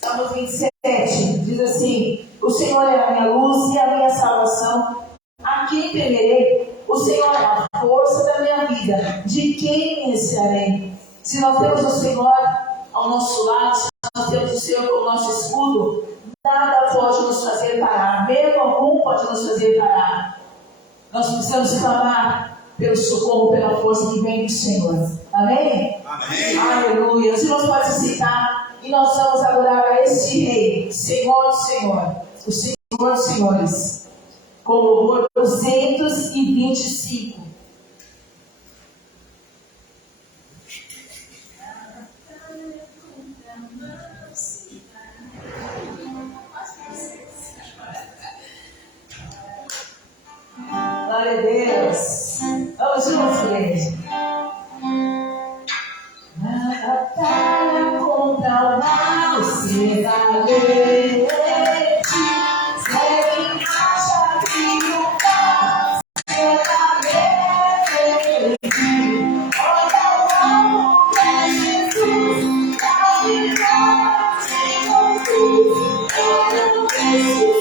Salmo 27 diz assim: o Senhor é a minha luz e a minha salvação. A quem temerei? O Senhor é a força da minha vida. De quem me recearei? Se nós temos o Senhor ao nosso lado, se nós temos o Senhor como nosso escudo, nada pode nos fazer parar. Medo algum pode nos fazer parar. Nós precisamos clamar pelo socorro, pela força que vem do Senhor. Amém? Amém. Aleluia. Os irmãos podem se citar e nós vamos adorar a este Rei, Senhor do Senhor, o Senhor dos Senhores, com o louvor 225. Glória a Deus. Vamos juntos, igreja. Na batalha contra o mal, se valer. Segue marcha triunfal, se valer. Olha o alvo pra Jesus, a vitória se conduz. Eu não preciso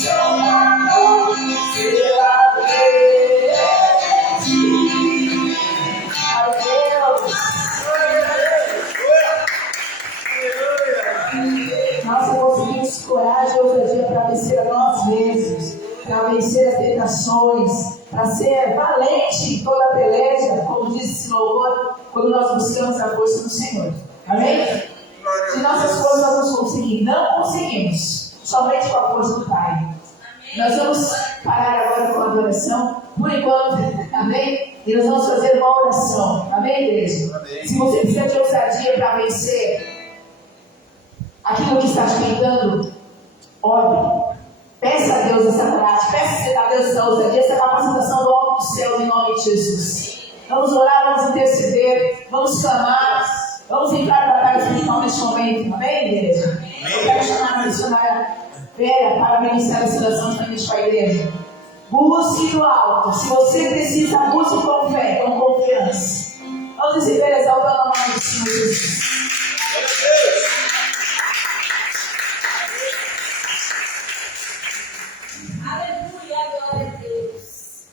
sua luz, se valer. para vencer as tentações, para ser valente em toda a peleja, como diz esse louvor, quando nós buscamos a força do Senhor. Amém? Se nossas forças nós não conseguimos, não conseguimos, somente com a força do Pai. Nós vamos parar agora com a adoração, por enquanto, amém? E nós vamos fazer uma oração, amém, igreja? Amém. Se você precisa de ousadia para vencer aquilo que está te tentando, ore. Peça a Deus essa coragem, peça a Deus essa ousadia, essa capacitação do alto do céu, em nome de Jesus. Vamos orar, vamos interceder, vamos clamar, vamos entrar na batalha espiritual neste momento, amém, igreja? Eu quero chamar a missionária Vera para ministrar a situação de com a igreja. Busque do alto. Se você precisa, busque com fé, com confiança. Vamos receber exaltando o nome do Senhor Jesus. Aleluia, glória a Deus.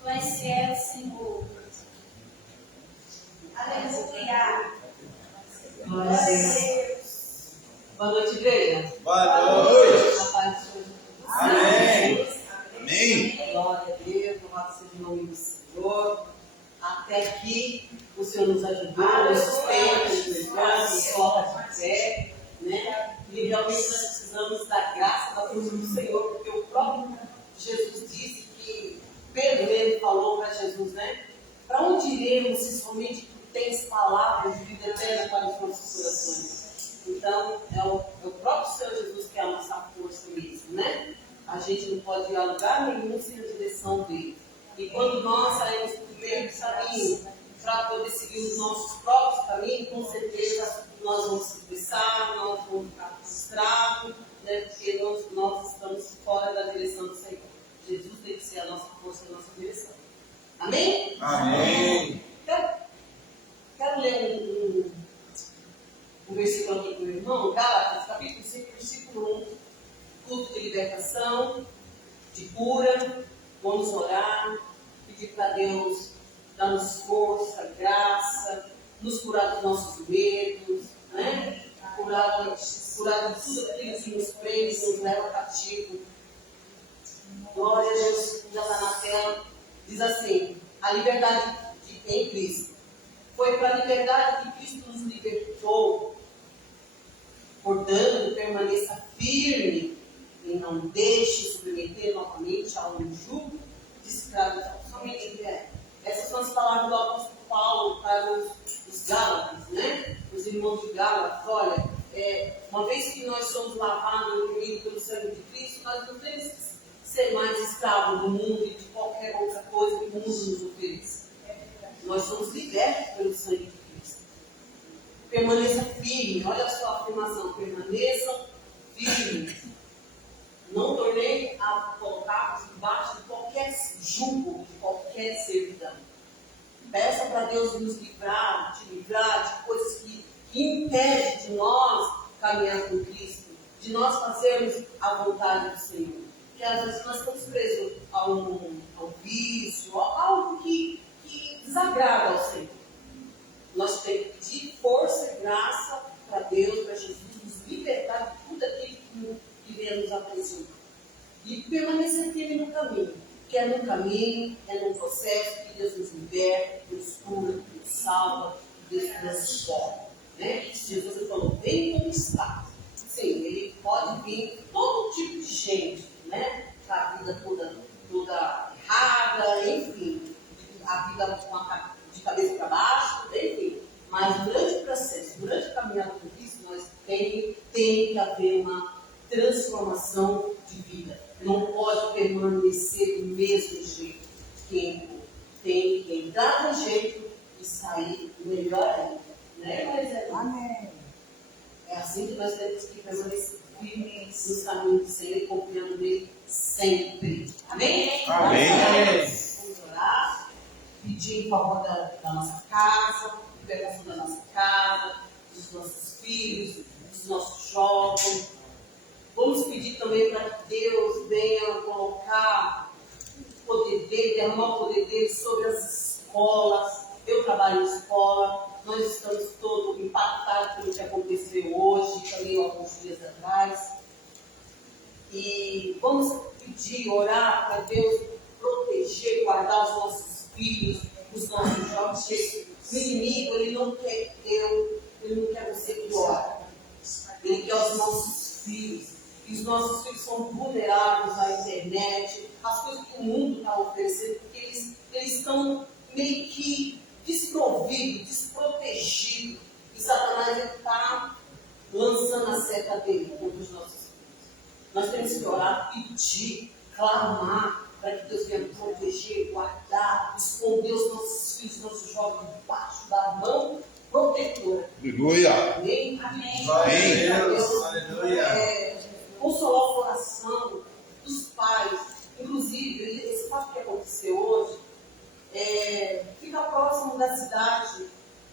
Tu és fiel, Senhor. Aleluia. Glória a Deus. Boa noite, igreja. Boa noite. A paz do Senhor. Amém. Amém. Glória a Deus, louvado seja o nome do Senhor. Até aqui o Senhor nos ajudou, nos sustenta, nos levanta, nos coloca de pé, né? E realmente nós precisamos da graça, da força do Senhor, porque o próprio Jesus disse que Pedro ele falou para Jesus, né? Para onde iremos se somente tu tens palavras de vida eterna para os nossos corações? Então, é o próprio Senhor Jesus que é a nossa força mesmo, né? A gente não pode ir a lugar nenhum sem a direção dele. E quando nós saímos do mesmo caminho para poder seguir os nossos próprios caminhos, com certeza nós vamos se estressar, nós vamos ficar frustrados, né? Porque nós estamos fora da direção do Senhor. Jesus tem que ser a nossa força e a nossa direção. Amém? Amém. Quero ler um versículo aqui para o meu irmão, Gálatas, capítulo 5, versículo 1. Culto de libertação, de cura, vamos orar, pedir para Deus dar-nos força, graça, nos curar dos nossos medos, né? Curar de tudo aquilo que nos prende, nos leva cativo. Glória a Deus, já está na tela, diz assim: a liberdade em Cristo. Foi para a liberdade que Cristo nos libertou. Portanto, permaneça firme e não deixe submeter novamente a um jugo de escravidão. Somente essas são as palavras do apóstolo Paulo para os Gálatas, né? Os irmãos de Gálatas. Olha, uma vez que nós somos lavados e remidos pelo sangue de Cristo, nós não temos que ser mais escravos do mundo e de qualquer outra coisa que o mundo nos ofereça. Nós somos libertos pelo sangue de Cristo. Permaneça firme. Olha a sua afirmação. Permaneçam firmes. Não tornei a colocar debaixo de qualquer jugo, de qualquer servidão. Peça para Deus nos livrar de coisas que impedem de nós caminhar com Cristo, de nós fazermos a vontade do Senhor. Porque às vezes nós estamos presos a um vício, a algo que desagrada ao Senhor. Nós temos que pedir força e graça para Deus, para Jesus nos libertar de tudo aquilo que vem nos aprisionar. E permanecer firme no caminho. Que é no caminho, é no processo que Deus nos liberta, nos cura, nos salva, Deus nos transforma. Né? Jesus falou: vem como está. Sim, ele pode vir todo tipo de gente, né? A vida toda errada, enfim. A vida de cabeça para baixo, enfim. Mas durante o processo, durante a caminhada com Cristo, nós tem que haver uma transformação de vida. Não pode permanecer do mesmo jeito. Tem que entrar no jeito e sair melhor ainda. Né? Amém. É assim que nós temos que permanecer firmes nos caminhos do Senhor e confiando nele sempre. Amém? Amém. Vamos orar, pedir em favor da nossa casa, libertação da nossa casa, dos nossos filhos, dos nossos jovens. Vamos pedir também para que Deus venha colocar o poder dele, derramar o poder dele sobre as escolas. Eu trabalho em escola, nós estamos todos impactados pelo que aconteceu hoje, também alguns dias atrás. E vamos pedir pedir, orar para Deus proteger, guardar os nossos filhos, os nossos jovens. O inimigo, ele não quer ele não quer você pior. Ele quer os nossos filhos. E os nossos filhos são vulneráveis à internet, às coisas que o mundo está oferecendo, porque eles estão meio que desprovidos, desprotegidos. E Satanás está lançando a seta dele contra os nossos filhos. Nós temos que orar, pedir, clamar, para que Deus venha proteger, guardar, esconder os nossos filhos, nossos jovens debaixo da mão protetora. Aleluia. Amém? Amém. Aleluia. Consolar o coração dos pais. Inclusive, esse fato que aconteceu hoje fica próximo da cidade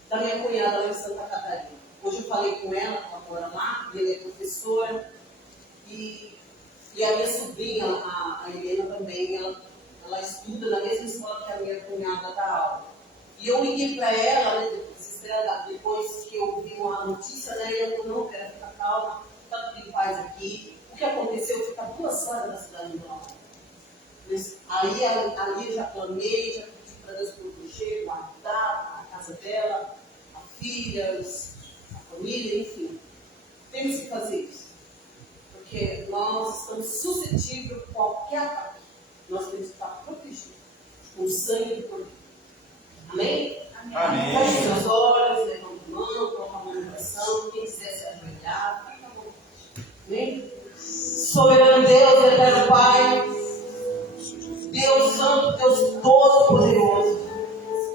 da minha cunhada lá em Santa Catarina. Hoje eu falei com ela, ela mora lá, e ela é professora, e a minha sobrinha, a Helena também, ela estuda na mesma escola que a minha cunhada dá aula. E eu liguei para ela, né, desesperada, depois que eu vi uma notícia, né, e ela falou, não, quero ficar calma, tá tudo em paz aqui. O que aconteceu? Fica 2 horas da cidade de Nova. Aí ali eu já planei, já pedi para Deus proteger, guardar a casa dela, a filha, a família, enfim. Temos que fazer isso. Porque nós estamos suscetíveis a qualquer ataque. Nós temos que estar protegidos com o sangue do Cordeiro. Amém? Amém. Feche seus olhos, levanta a mão, coloca a mão no coração. Quem quiser se ajoelhar, fica à vontade. Amém? Soberano Deus, eterno Pai, Deus Santo, Deus Todo-Poderoso,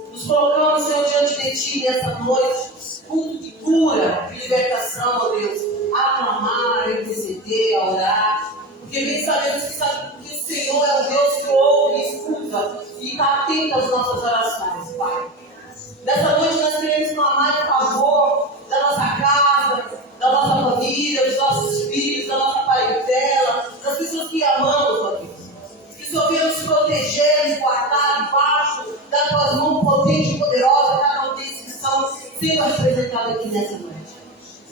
nos colocamos, Senhor, diante de Ti nessa noite, culto de cura, de libertação, ó Deus, a clamar, a interceder, a orar, porque bem sabemos que o Senhor é o Deus que ouve, escuta e está atento às nossas orações, Pai. Nessa noite nós queremos clamar em favor da nossa casa, da nossa família, dos nossos filhos, da nossa parentela, das pessoas que amamos, ó Deus. Que o Senhor venha nos proteger, nos guardar debaixo da Tua mão potente e poderosa, cada um desses que estão sendo apresentados aqui nessa noite.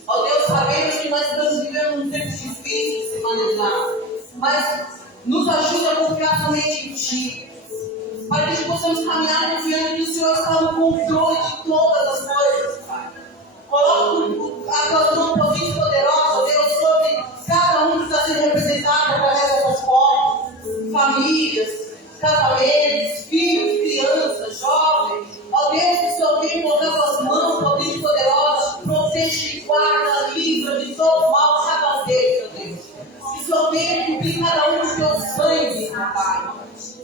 Ó Deus, sabemos que nós estamos vivendo um tempo difícil de se manejar, mas nos ajuda a confiar somente em Ti, para que possamos caminhar confiando que o Senhor está no controle de todas as coisas, Pai. Coloca a Tua mão potente e poderosa, Deus, sobre cada um que está sendo representado através dessas fotos, famílias, casamentos, filhos, crianças, jovens. Ó Deus, que o Senhor venha colocar Suas mãos potentes e poderosas, protege, guarda, livra de todo mal cada um deles, ó Deus. Que o Senhor venha cobrir cada um do Teu sangue, Pai.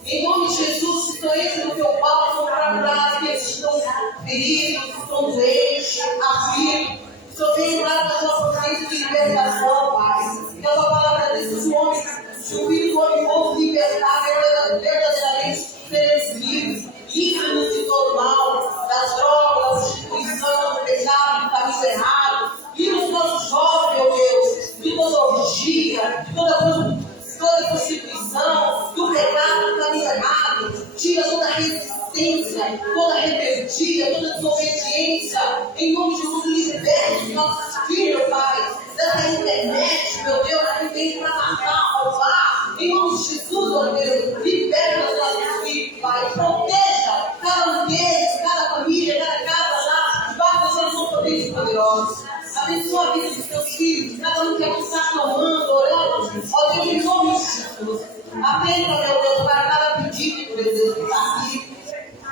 Em nome de Jesus, que Senhor entre no Teu palco para curar aqueles que estão feridos, que estão doentes, aflitos. Que o Senhor venha entrar na Tua potência de libertação, Pai. Que a Tua palavra diz que os homens, se o Filho do Homem for libertar, verdadeiramente seremos livres. Livre-nos de todo mal, das drogas, da prostituição, do pecado, do caminho errado. Livre os nossos jovens, meu Deus, de toda orgia, de toda prostituição, do pecado, do caminho errado. Tira toda resistência, toda rebeldia, toda desobediência. Em nome de Jesus, liberte os nossos filhos, Pai, dessa internet, meu Deus, que vem para matar, roubar. Em nome de Jesus, ó Deus, liberte os nossos filhos, Pai. Proteja cada um deles, cada família, cada casa lá, debaixo da Sua mão potente e poderosa. Abençoa a vida dos Teus filhos, cada um que está clamando, orando, ó Deus, em nome de Jesus. Atenda, meu Deus, para cada pedido, meu Deus, que está aqui.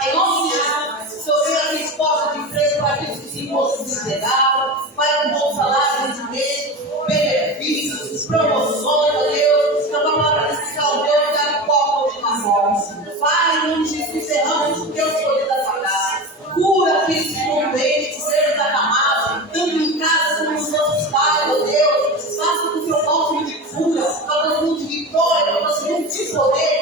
Em nome de Jesus, Senhor, venha a resposta de freio para aqueles que se encontram desempregados, para um bom salário, rendimento, benefícios, promoções, ó Deus, que a palavra desse ó Deus, da qual continuação. Pai, em nome de Jesus, derrama o Teu poder da Tua graça. Cura aqueles que estão doentes, que sejam acamados, tanto em casa como nos nossos pais, ó Deus. Faça com que o Teu bálsamo de cura, faça com de vitória, faça com de poder,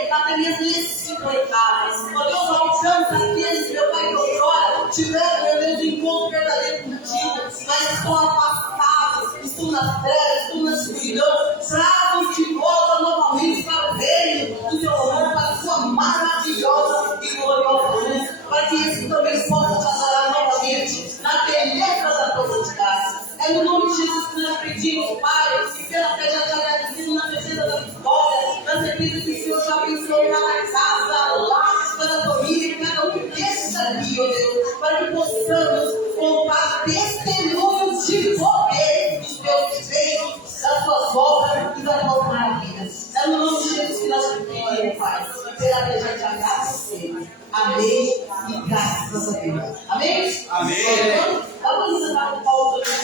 Espírito que o Senhor já abençoe cada casa, lá, cada família, cada um que está aqui, ó Deus, para que possamos contar testemunhos de poder dos teus feitos, das tuas obras e das tuas maravilhas. É no nome de Jesus que nós pedimos, Pai. Será que a gente agradece? Amém e graças a Deus. Amém? Amém. Vamos dar um pausa. Glória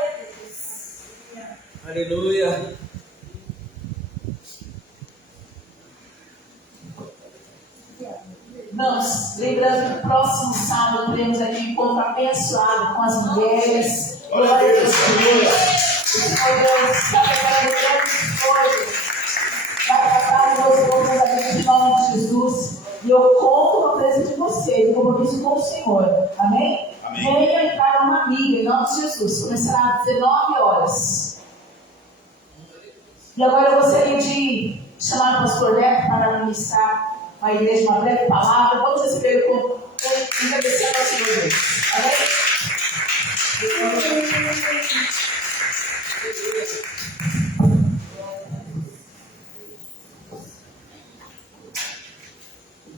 a Deus. Aleluia. Irmãos, lembrando que no próximo sábado teremos aqui um encontro abençoado com as mulheres. Glória a Deus. O Senhor Deus está preparando grandes coisas. Vai tratar meus povos aqui em nome de Jesus. E eu conto com a presença de vocês, o compromisso com o Senhor. Amém? Amém. Venha e traga uma amiga em nome de Jesus. Começará às 19 horas. E agora eu gostaria de chamar o pastor Neto para ministrar a igreja uma breve palavra. Vamos receber o agradecer ao Senhor Deus. Amém?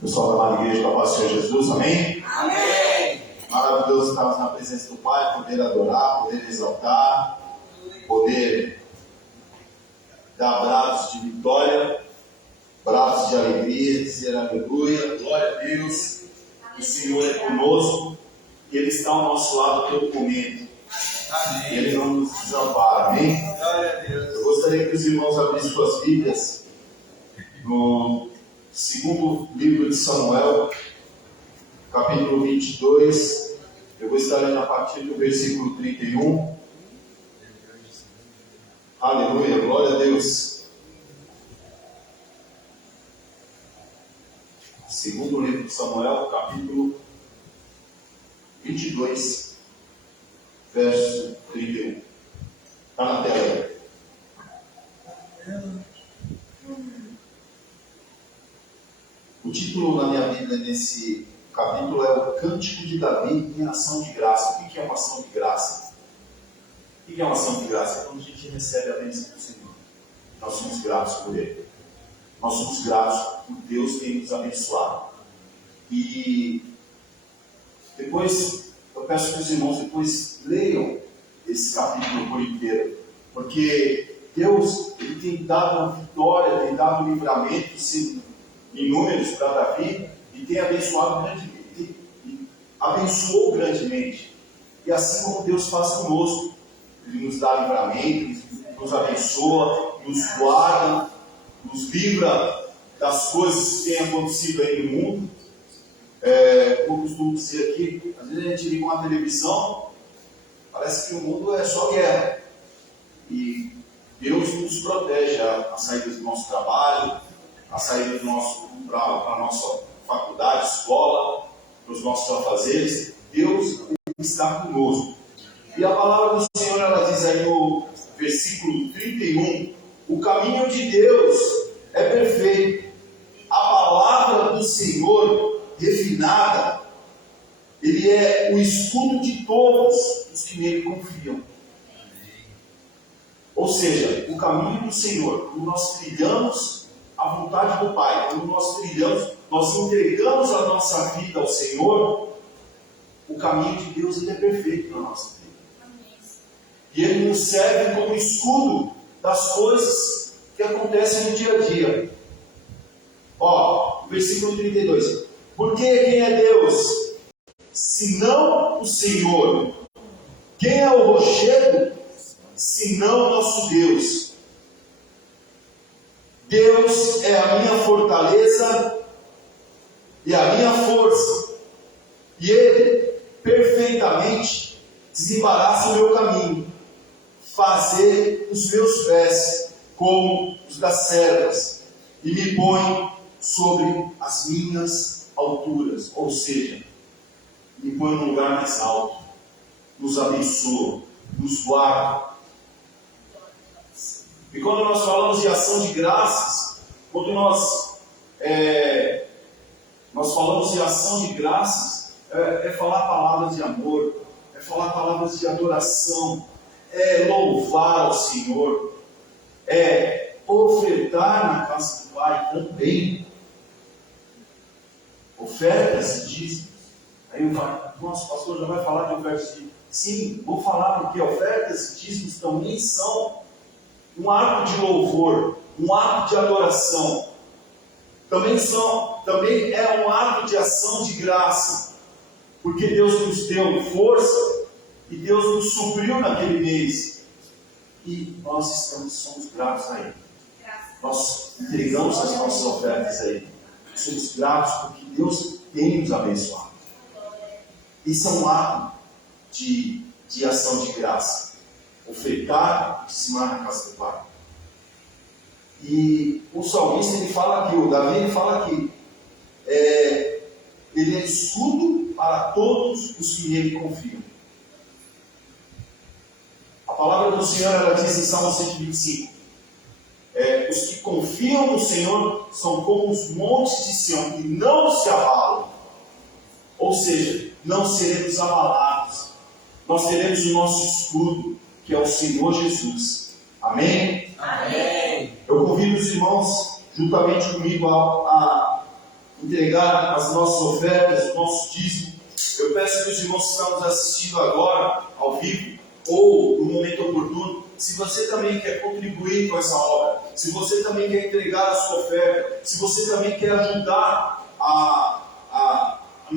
Pessoal da amada igreja da paz do Senhor Jesus, amém? Amém. Maravilhoso estarmos na presença do Pai, poder adorar, poder exaltar, poder dar braços de vitória, braços de alegria, dizer aleluia, glória a Deus, o Senhor é conosco e Ele está ao nosso lado a todo momento. Amém. Ele não nos desampara, amém? Glória a Deus. Eu gostaria que os irmãos abrissem suas Bíblias no segundo livro de Samuel, capítulo 22. Eu vou estar lendo a partir do versículo 31. Aleluia, glória a Deus. Segundo livro de Samuel, capítulo 22, verso 31. Está na tela aí. O título na minha Bíblia nesse capítulo é o Cântico de Davi em ação de graça. O que é uma ação de graça? O que é uma ação de graça? É quando a gente recebe a bênção do Senhor. Nós somos gratos por Ele. Nós somos gratos por Deus ter nos abençoado. E depois, eu peço que os irmãos depois leiam esse capítulo por inteiro. Porque Deus, Ele tem dado uma vitória, tem dado livramentos inúmeros para Davi e tem abençoado grandemente. Abençoou grandemente. E assim como Deus faz conosco, Ele nos dá livramento, nos abençoa, nos guarda, nos livra das coisas que têm acontecido aí no mundo. Como eu costumo dizer aqui, às vezes a gente liga uma televisão, parece que o mundo é só guerra. E Deus nos protege a saída do nosso trabalho, a saída para a nossa faculdade, escola, para os nossos afazeres. Deus está conosco. E a palavra do Senhor, ela diz aí no versículo 31, o caminho de Deus é perfeito. A palavra do Senhor refinada, Ele é o escudo de todos os que nele confiam. Ou seja, o caminho do Senhor, quando nós trilhamos a vontade do Pai, quando nós trilhamos, nós entregamos a nossa vida ao Senhor, o caminho de Deus ele é perfeito na nossa vida. E Ele nos serve como escudo das coisas que acontecem no dia a dia. Ó, versículo 32. Porque quem é Deus? Senão o Senhor. Quem é o rochedo? Senão nosso Deus. Deus é a minha fortaleza e a minha força. E Ele perfeitamente desembaraça o meu caminho, fazer os meus pés como os das servas, e me põe sobre as minhas alturas, ou seja, me põe num lugar mais alto, nos abençoa, nos guarda. E quando nós falamos de ação de graças, quando nós falamos de ação de graças, é falar palavras de amor, é falar palavras palavras de adoração, é louvar ao Senhor, é ofertar na casa do Pai também. Ofertas e dízimos. Aí o nosso pastor já vai falar de ofertas e dízimos. Sim, vou falar porque ofertas e dízimos também são um ato de louvor, um ato de adoração. Também é um ato de ação de graça. Porque Deus nos deu força e Deus nos supriu naquele mês. E nós somos gratos a Ele. Nós entregamos as nossas ofertas a Ele. Somos gratos porque Deus tem nos abençoado. Isso é um ato de ação de graça. Ofertar e dizimar na casa do Pai. E o salmista, ele fala aqui, o Davi, ele fala aqui, ele é escudo para todos os que nele confiam. A palavra do Senhor, ela diz em Salmo 125, os que confiam no Senhor são como os montes de Sião, que não se abalam. Ou seja, não seremos abalados. Nós teremos o nosso escudo, que é o Senhor Jesus. Amém? Amém. Eu convido os irmãos, juntamente comigo, a entregar as nossas ofertas, o nosso dízimo. Eu peço que os irmãos que estão nos assistindo agora, ao vivo, ou no momento oportuno, se você também quer contribuir com essa obra, se você também quer entregar a sua oferta, se você também quer ajudar o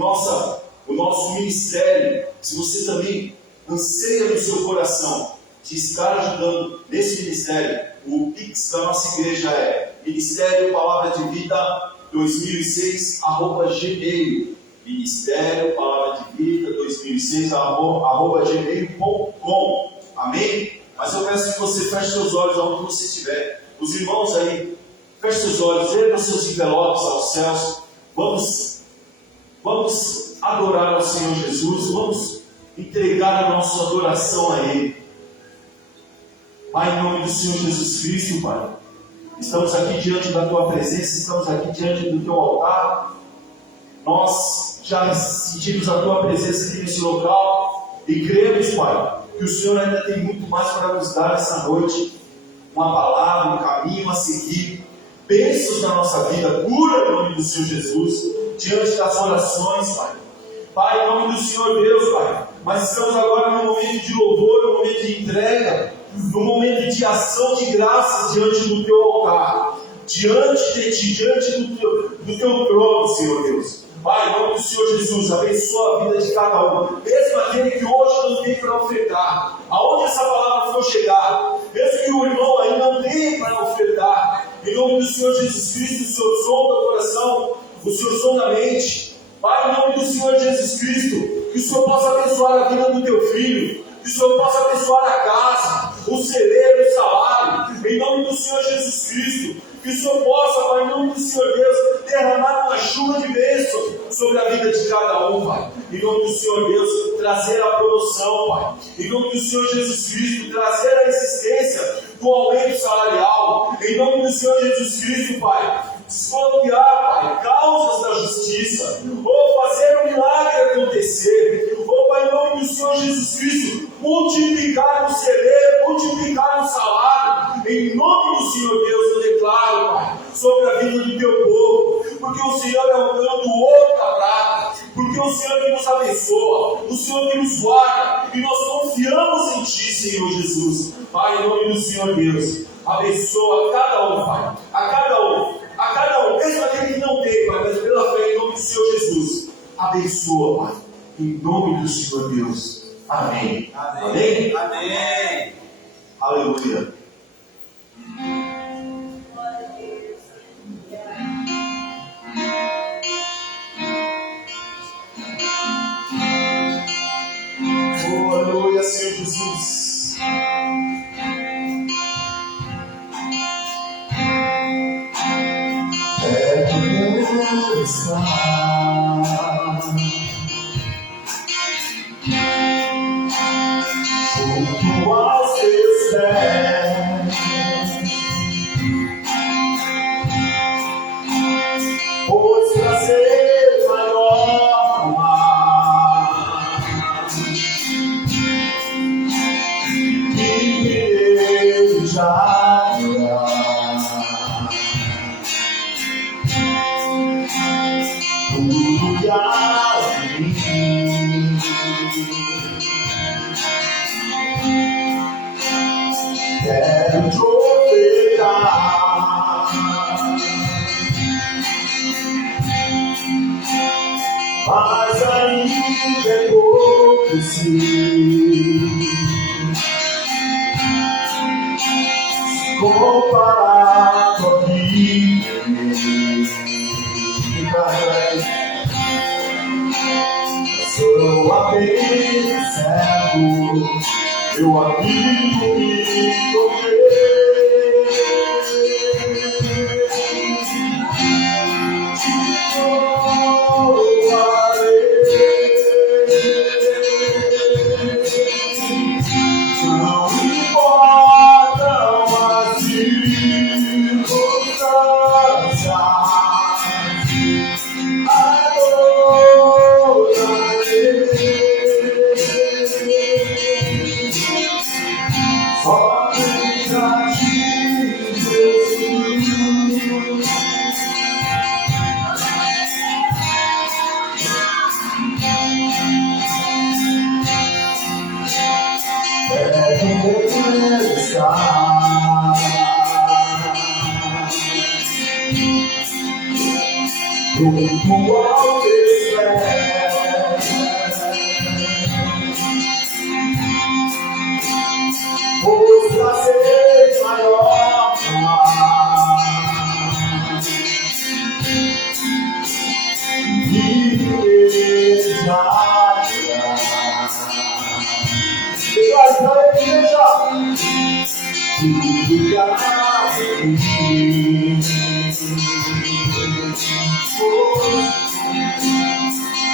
nosso ministério, se você também anseia no seu coração de estar ajudando nesse ministério, o Pix da nossa igreja é Ministério Palavra de Vida 2006@gmail. Ministério Palavra de Vida 2006@gmail.com. Amém? Mas eu peço que você feche seus olhos aonde você estiver. Os irmãos aí, feche seus olhos, erga seus envelopes aos céus. Vamos adorar ao Senhor Jesus. Vamos entregar a nossa adoração a Ele. Pai, em nome do Senhor Jesus Cristo, Pai, estamos aqui diante da Tua presença, estamos aqui diante do Teu altar. Nós já sentimos a Tua presença aqui nesse local e cremos, Pai, que o Senhor ainda tem muito mais para nos dar essa noite. Uma palavra, um caminho a seguir, bênçãos na nossa vida, cura em nome do Senhor Jesus, diante das orações, Pai. Pai, em nome do Senhor Deus, Pai, mas estamos agora no momento de louvor, no momento de entrega, no momento de ação de graças diante do Teu altar, diante de Ti, diante do Teu trono, Senhor Deus. Pai, em nome do Senhor Jesus, abençoa a vida de cada um, mesmo aquele que hoje não tem para ofertar, aonde essa palavra for chegar, mesmo que o irmão aí não tenha para ofertar, em nome do Senhor Jesus Cristo, o Senhor sonda o coração, o Senhor sonda a mente. Pai, em nome do Senhor Jesus Cristo, que o Senhor possa abençoar a vida do Teu filho, que o Senhor possa abençoar a casa, o celeiro, o salário, em nome do Senhor Jesus Cristo, que o Senhor possa, Pai, em nome do Senhor Deus, derramar uma chuva de bênção sobre a vida de cada um, Pai. Em nome do Senhor Deus, trazer a promoção, Pai. Em nome do Senhor Jesus Cristo, trazer a existência do aumento salarial. Em nome do Senhor Jesus Cristo, Pai. Desbloquear, Pai, causas da justiça, ou fazer um milagre acontecer, ou, Pai, em nome do Senhor Jesus Cristo, multiplicar o celeiro, multiplicar o salário. Em nome do Senhor Deus, eu declaro, Pai, sobre a vida do Teu povo, porque o Senhor é o dono do ouro da prata, porque o Senhor que nos abençoa, o Senhor que nos guarda, e nós confiamos em Ti, Senhor Jesus. Pai, em nome do Senhor Deus, abençoa cada um, Pai, a cada um, mesmo aquele que não tem, Pai, mas pela fé, em nome do Senhor Jesus, abençoa, Pai, em nome do Senhor Deus. Amém. Amém. Amém. Aleluia. Oh, aleluia, Senhor Jesus. É que Deus está. Junto aos teus pés, pois prazer maior não há. Tudo que há em mim. Quero te ofertar, mas ainda é pouco sim, comparado a mim. Sou apenas servo, meu amigo me não importam as circunstâncias, somente a ti, Jesus. É quem está junto ao teu pés, os prazeres maiores,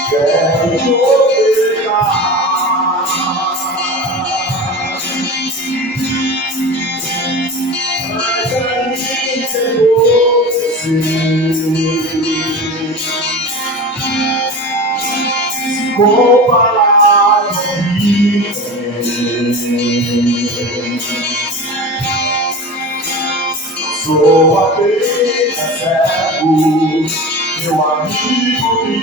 quero te ofertar, mas ainda é você. Comparado comigo, sou apenas servo, meu amigo me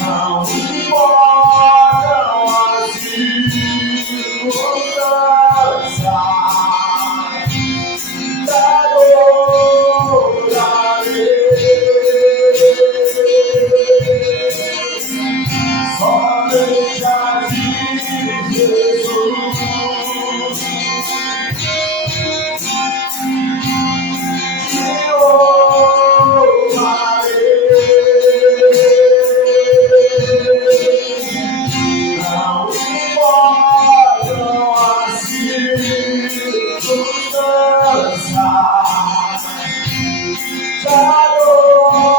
não importam as circunstâncias, te adorarei, somente a ti, Jesus. Não importam as circunstâncias, te adorarei,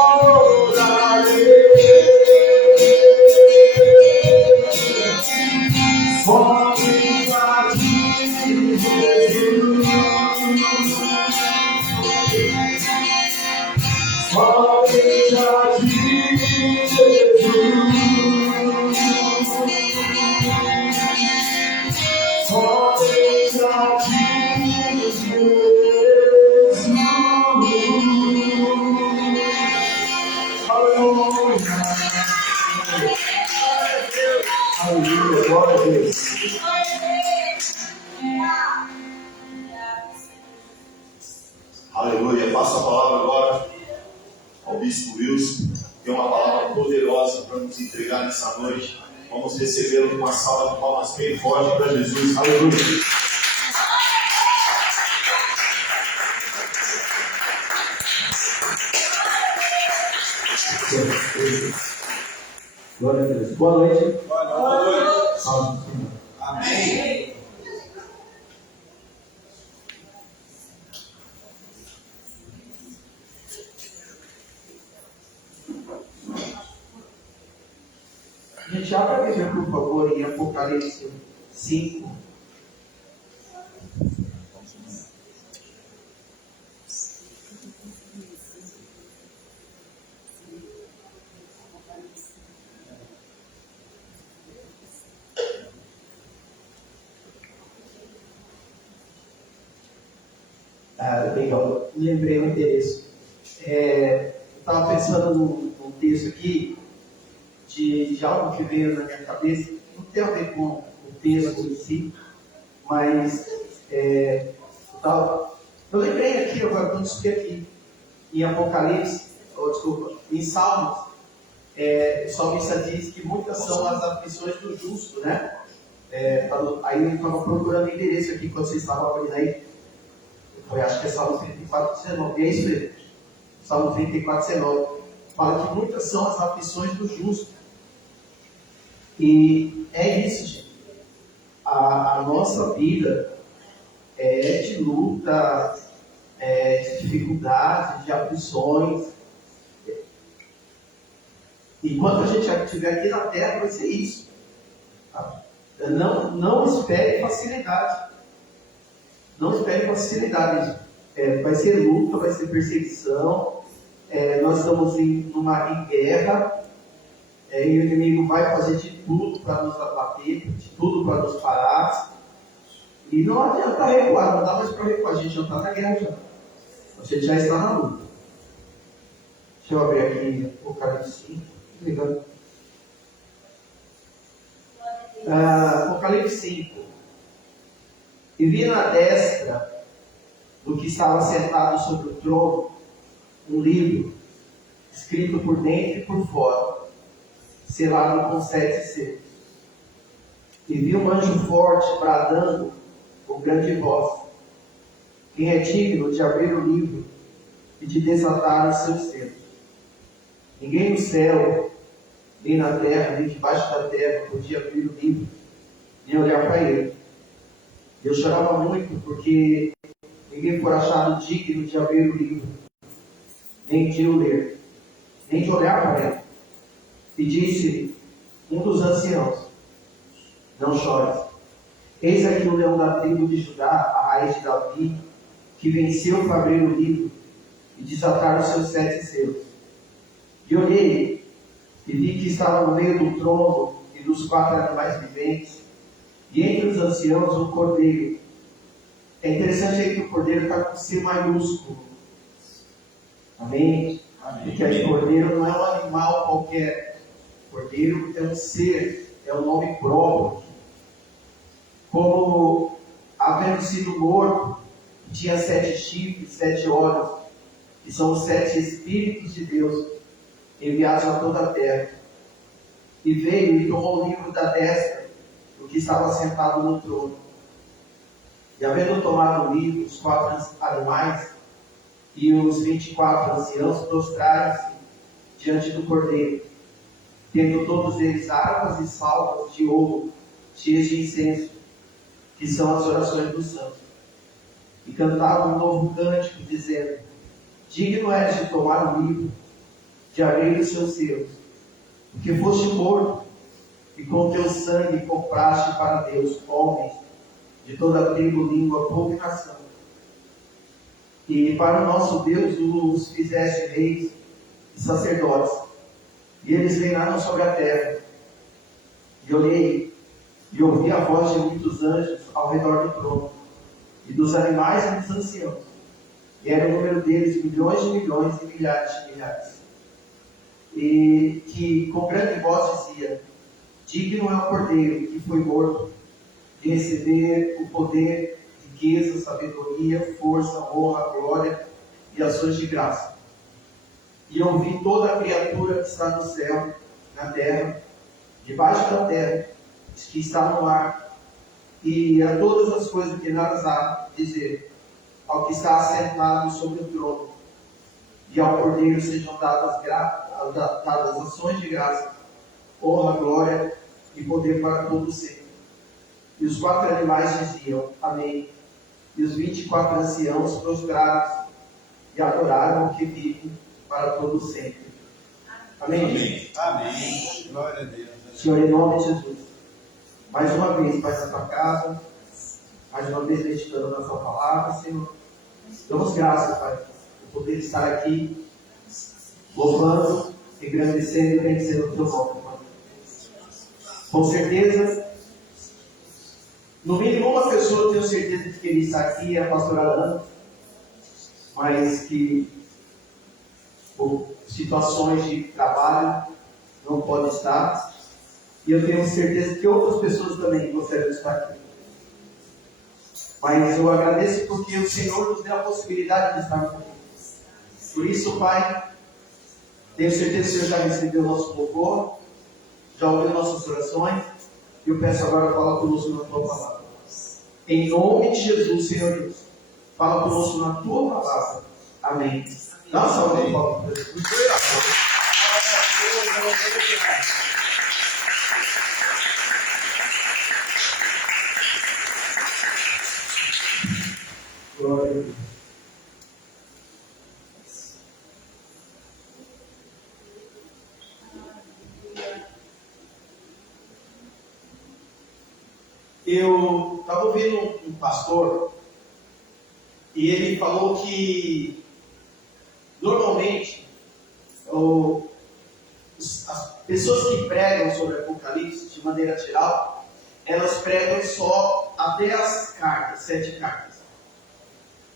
somente a ti, Jesus. Somente a ti, Jesus. Somente a ti, Jesus. Aleluia. Aleluia, glória a Deus. Aleluia. Passa a palavra agora ao Bispo Wilson. Tem uma palavra poderosa para nos entregar nessa noite. Vamos recebê-lo com uma salva de palmas bem forte para Jesus. Aleluia. Glória a Deus. Boa noite. Boa noite. Salve, Senhor. Amém. Gente, abra a Bíblia, por favor, em Apocalipse 5. Legal, me lembrei o endereço. Estava pensando num texto aqui de algo que veio na minha cabeça, não tem a ver com o texto em si, mas eu lembrei aqui, agora quando eu aqui em Apocalipse, em Salmos, o salmista diz que muitas são as aflições do justo, né? Aí eu estava procurando o endereço aqui quando vocês estavam abrindo aí. Eu acho que é Salmo 34, 19. E é isso mesmo. Salmo 34, 19. Fala que muitas são as aflições do justo. E é isso, gente. A nossa vida é de luta, de dificuldade, de aflições. Enquanto a gente estiver aqui na terra, vai ser isso. Tá? Não espere facilidade. Não espere facilidade. Vai ser luta, vai ser perseguição. Nós estamos em guerra. E o inimigo vai fazer de tudo para nos abater, de tudo para nos parar. E não adianta recuar, não dá mais para recuar. A gente já está na guerra já. A gente já está na luta. Deixa eu abrir aqui o Apocalipse 5. Ligando. Apocalipse 5. E vi na destra do que estava sentado sobre o trono um livro, escrito por dentro e por fora, selado com 7 selos. E vi um anjo forte bradando com grande voz: quem é digno de abrir o livro e de desatar os seus selos? Ninguém no céu, nem na terra, nem debaixo da terra podia abrir o livro, nem olhar para ele. Eu chorava muito porque ninguém foi achado digno de abrir o livro, nem de o ler, nem de olhar para ele. E disse um dos anciãos: não chores. Eis aqui o leão da tribo de Judá, a raiz de Davi, que venceu para abrir o livro e desatar os seus 7 selos. E olhei e vi que estava no meio do trono e dos 4 animais viventes, e entre os anciãos um cordeiro. É interessante aí que o cordeiro está com C maiúsculo. Amém? Porque aí cordeiro não é um animal qualquer. Cordeiro é um ser, é um nome próprio. Como havendo sido morto, tinha 7 chifres, 7 olhos, que são os 7 Espíritos de Deus, enviados a toda a terra. E veio e tomou o livro da destra do que estava sentado no trono. E havendo tomado o livro, os 4 animais e os 24 anciãos prostraram-se diante do cordeiro, tendo todos eles harpas e salvas de ouro, cheias de incenso, que são as orações dos santos. E cantavam um novo cântico, dizendo: digno és de tomar o livro, de abrir os seus selos, porque foste morto, e com teu sangue compraste para Deus homens de toda a tribo, língua, povo e nação. E para o nosso Deus os fizeste reis e sacerdotes, e eles reinaram sobre a terra. E olhei e ouvi a voz de muitos anjos ao redor do trono, e dos animais e dos anciãos, e era o número deles milhões de milhões e milhares de milhares. E que com grande voz dizia: digno é o cordeiro que foi morto de receber o poder, riqueza, sabedoria, força, honra, glória e ações de graça. E ouvi toda a criatura que está no céu, na terra, debaixo da terra, que está no ar, e a todas as coisas que nelas há, dizer: ao que está assentado sobre o trono e ao cordeiro sejam dadas ações de graça, honra, glória e poder para todos sempre. E os 4 animais diziam: amém. E os 24 anciãos prostraram-se e adoraram o que vive para todos sempre. Amém? Amém. Amém. Glória a Deus. Senhor, em nome de Jesus, mais uma vez, Pai, na tua casa, mais uma vez meditando na tua palavra, Senhor. Damos graças, Pai, por poder estar aqui, louvando, engrandecendo e bendecendo o teu nome, Pai. Com certeza, no mínimo uma pessoa eu tenho certeza de que ele está aqui, é a pastora Ana. mas que por situações de trabalho não pode estar. E eu tenho certeza que outras pessoas também gostariam de estar aqui. Mas eu agradeço porque o Senhor nos deu a possibilidade de estar aqui. Por isso, Pai, tenho certeza que o Senhor já recebeu o nosso louvor, já ouviu nossas orações, e eu peço agora, fala conosco na Tua palavra. Em nome de Jesus, Senhor Deus, fala conosco na Tua palavra. Amém. Dá uma salva de palmas para Jesus. Glória a Deus. Eu estava ouvindo um pastor e ele falou que normalmente as pessoas que pregam sobre Apocalipse de maneira geral, elas pregam só até as cartas, 7 cartas.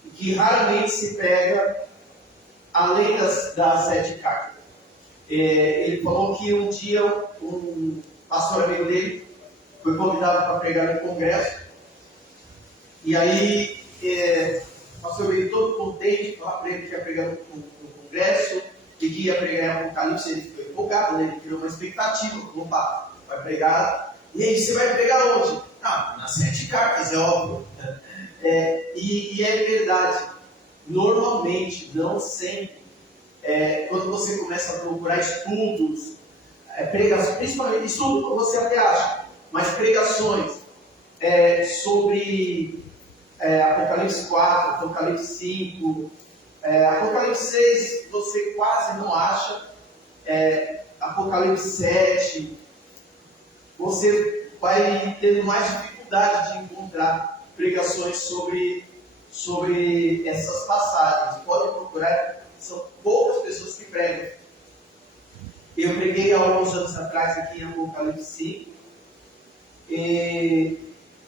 E que raramente se prega além das 7 cartas. Ele falou que um dia um pastor amigo dele foi convidado para pregar no congresso. E aí, o pastor veio todo contente, falar para ele que ia pregar no congresso e que ia pregar Apocalipse. Ele ficou empolgado, né? Ele criou uma expectativa. Opa, vai pregar. E aí, você vai pregar onde? Ah, nas 7 cartas, é óbvio. E é verdade. Normalmente, não sempre, quando você começa a procurar estudos, pregações, principalmente estudo, você até acha, mas pregações sobre Apocalipse 4, Apocalipse 5, Apocalipse 6 você quase não acha, Apocalipse 7, você vai tendo mais dificuldade de encontrar pregações sobre essas passagens. Pode procurar, são poucas pessoas que pregam. Eu preguei há alguns anos atrás aqui em Apocalipse 5. E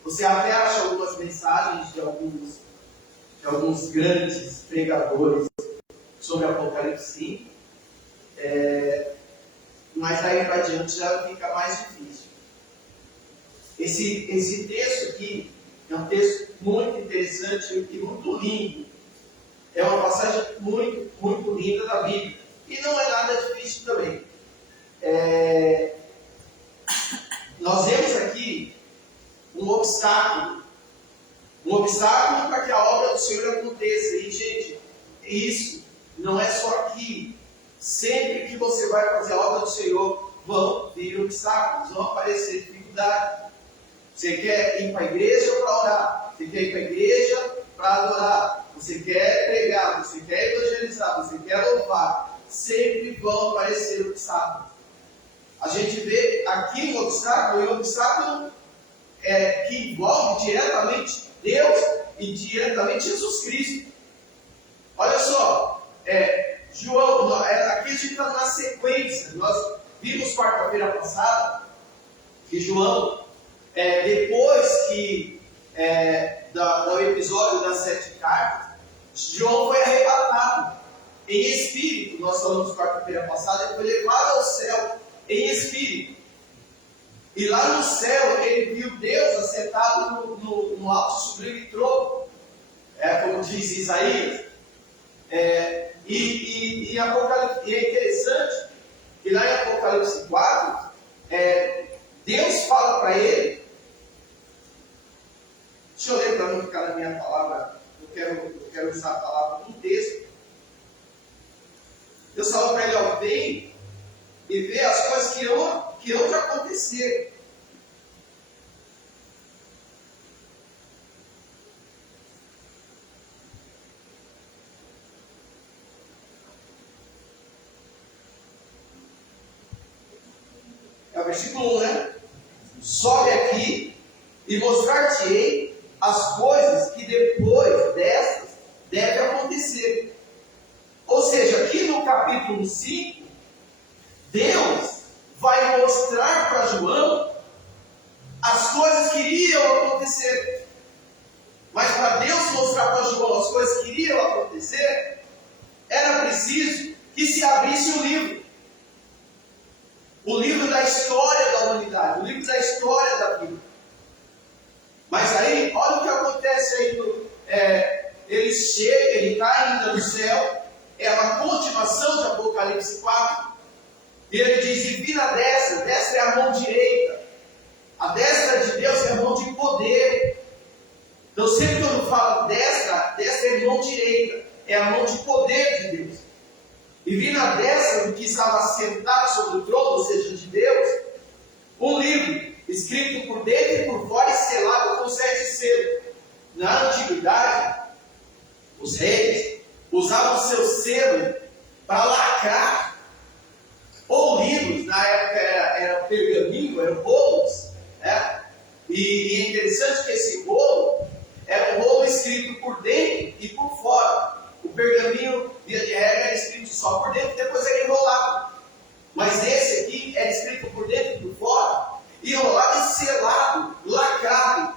você até acha algumas mensagens de alguns grandes pregadores sobre Apocalipse 5. Mas daí para diante já fica mais difícil. Esse texto aqui é um texto muito interessante e muito lindo. É uma passagem muito, muito linda da Bíblia. E não é nada difícil também. Nós vemos aqui um obstáculo para que a obra do Senhor aconteça. E, gente, isso não é só aqui. Sempre que você vai fazer a obra do Senhor, vão vir obstáculos, vão aparecer dificuldades. Você quer ir para a igreja para orar, você quer ir para a igreja para adorar, você quer pregar, você quer evangelizar, você quer louvar. Sempre vão aparecer obstáculos. A gente vê aqui um obstáculo, e um obstáculo que envolve diretamente Deus e diretamente Jesus Cristo. Olha só, João, aqui a gente está na sequência. Nós vimos quarta-feira passada que João, depois do episódio das 7 cartas, João foi arrebatado em espírito. Nós falamos quarta-feira passada, ele foi levado ao céu em espírito. E lá no céu ele viu Deus assentado no alto sublime trono, como diz Isaías. E é interessante que lá em Apocalipse 4, Deus fala para ele. Deixa eu ler para não ficar na minha palavra. Eu quero usar a palavra no texto. Deus fala para ele: vem e vê as coisas que hão de acontecer. É o versículo 1, né? Sobe aqui e mostrar-te-ei as coisas que depois destas devem acontecer. Ou seja, aqui no capítulo 5, Deus vai mostrar para João as coisas que iriam acontecer. Mas para Deus mostrar para João as coisas que iriam acontecer, era preciso que se abrisse o livro. O livro da história da humanidade, o livro da história da Bíblia. Mas aí, olha o que acontece aí. Ele chega, ele cai ainda do céu. É uma continuação de Apocalipse 4. E ele diz: e vi na destra, destra é a mão direita. A destra de Deus é a mão de poder. Então sempre quando fala destra, destra é mão direita. É a mão de poder de Deus. E vi na destra do que estava sentado sobre o trono, ou seja, de Deus, um livro escrito por dentro e por fora e selado com 7 selos. Na antiguidade, os reis usavam o seu selo para lacrar. Ou livros, na época era pergaminho, eram rolos. Né? E é interessante que esse rolo era um rolo escrito por dentro e por fora. O pergaminho, via de regra, era escrito só por dentro e depois era enrolado. Mas esse aqui era escrito por dentro e por fora, enrolado e selado, lacrado.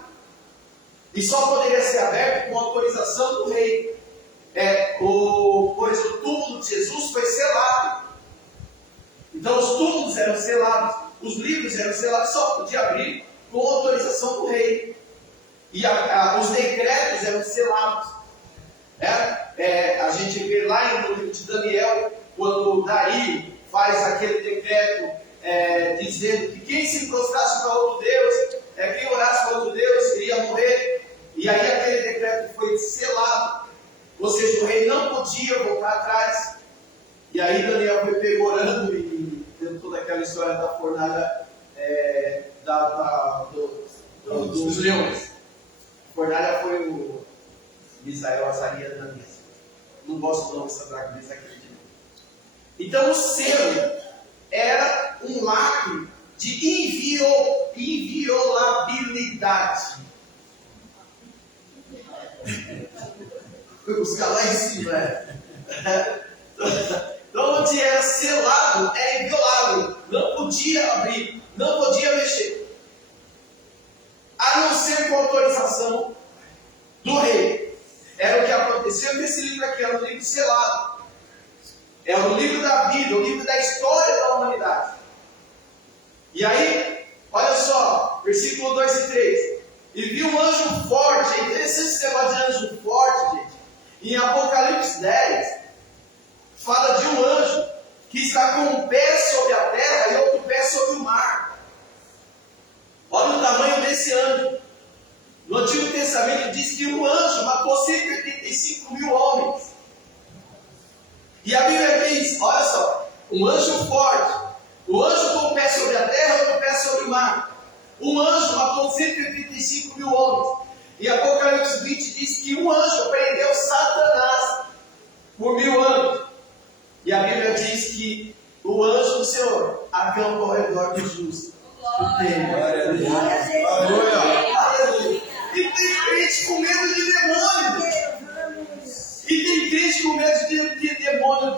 E só poderia ser aberto com autorização do rei. Por exemplo, o túmulo de Jesus foi selado. Então os túmulos eram selados, os livros eram selados, só podia abrir com autorização do rei. E os decretos eram selados. A gente vê lá no livro de Daniel, quando Dario faz aquele decreto dizendo que quem se prostrasse para outro Deus, quem orasse para outro Deus, iria morrer. E aí aquele decreto foi selado. Ou seja, o rei não podia voltar atrás. E aí Daniel foi pegorando e deu toda aquela história da fornalha dos leões. A fornalha foi o Misael, Azarias, Ananias. Não gosto do nome dessa draga, mas acredito. Então o selo era um lacre de inviolabilidade. Foi buscar lá em cima. Então onde era selado é inviolável. Não podia abrir, não podia mexer. A não ser com autorização do rei. Era o que aconteceu nesse livro aqui, era um livro selado. É o livro da vida, o livro da história da humanidade. E aí, olha só, versículo 2 e 3. E viu um anjo forte. É interessante esse negócio de anjo forte, gente. Em Apocalipse 10, fala de um anjo que está com um pé sobre a terra e outro pé sobre o mar. Olha o tamanho desse anjo. No Antigo Testamento diz que um anjo matou 185 mil homens. E a Bíblia diz, olha só, um anjo forte, o anjo com o pé sobre a terra e outro pé sobre o mar. Um anjo matou 185 mil homens. E Apocalipse 20 diz que um anjo prendeu Satanás por 1000 anos. E a Bíblia diz que o anjo do Senhor acampa ao redor dos justos. Glória a Deus. Aleluia. E tem crente com medo de demônio. E tem crente com medo de demônio,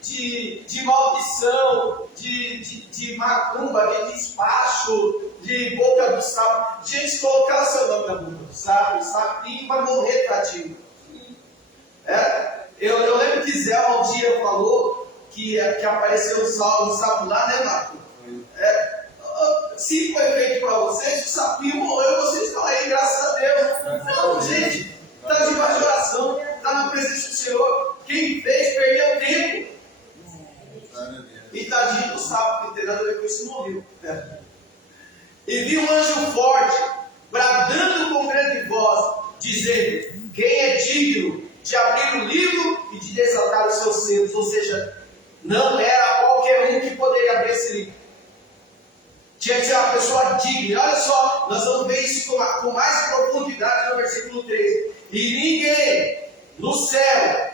de maldição, de macumba, de despacho, de boca do sapo. Gente, colocar seu nome na boca do sapo, o sapinho vai morrer, tadinho. Eu lembro que Zé um dia falou que apareceu um sapo lá, né, Marco? Se foi feito para vocês, o sapinho morreu, vocês estão aí, graças a Deus. Não, gente, está debaixo de oração, está na presença do Senhor. Quem fez, perdeu tempo. E tadinho do sapo, que entendendo depois se morreu. E vi um anjo forte, bradando com grande voz, dizendo: quem é digno de abrir o livro e de desatar os seus selos? Ou seja, não era qualquer um que poderia abrir esse livro. Tinha que ser uma pessoa digna. Olha só, nós vamos ver isso com mais profundidade no versículo 3. E ninguém no céu,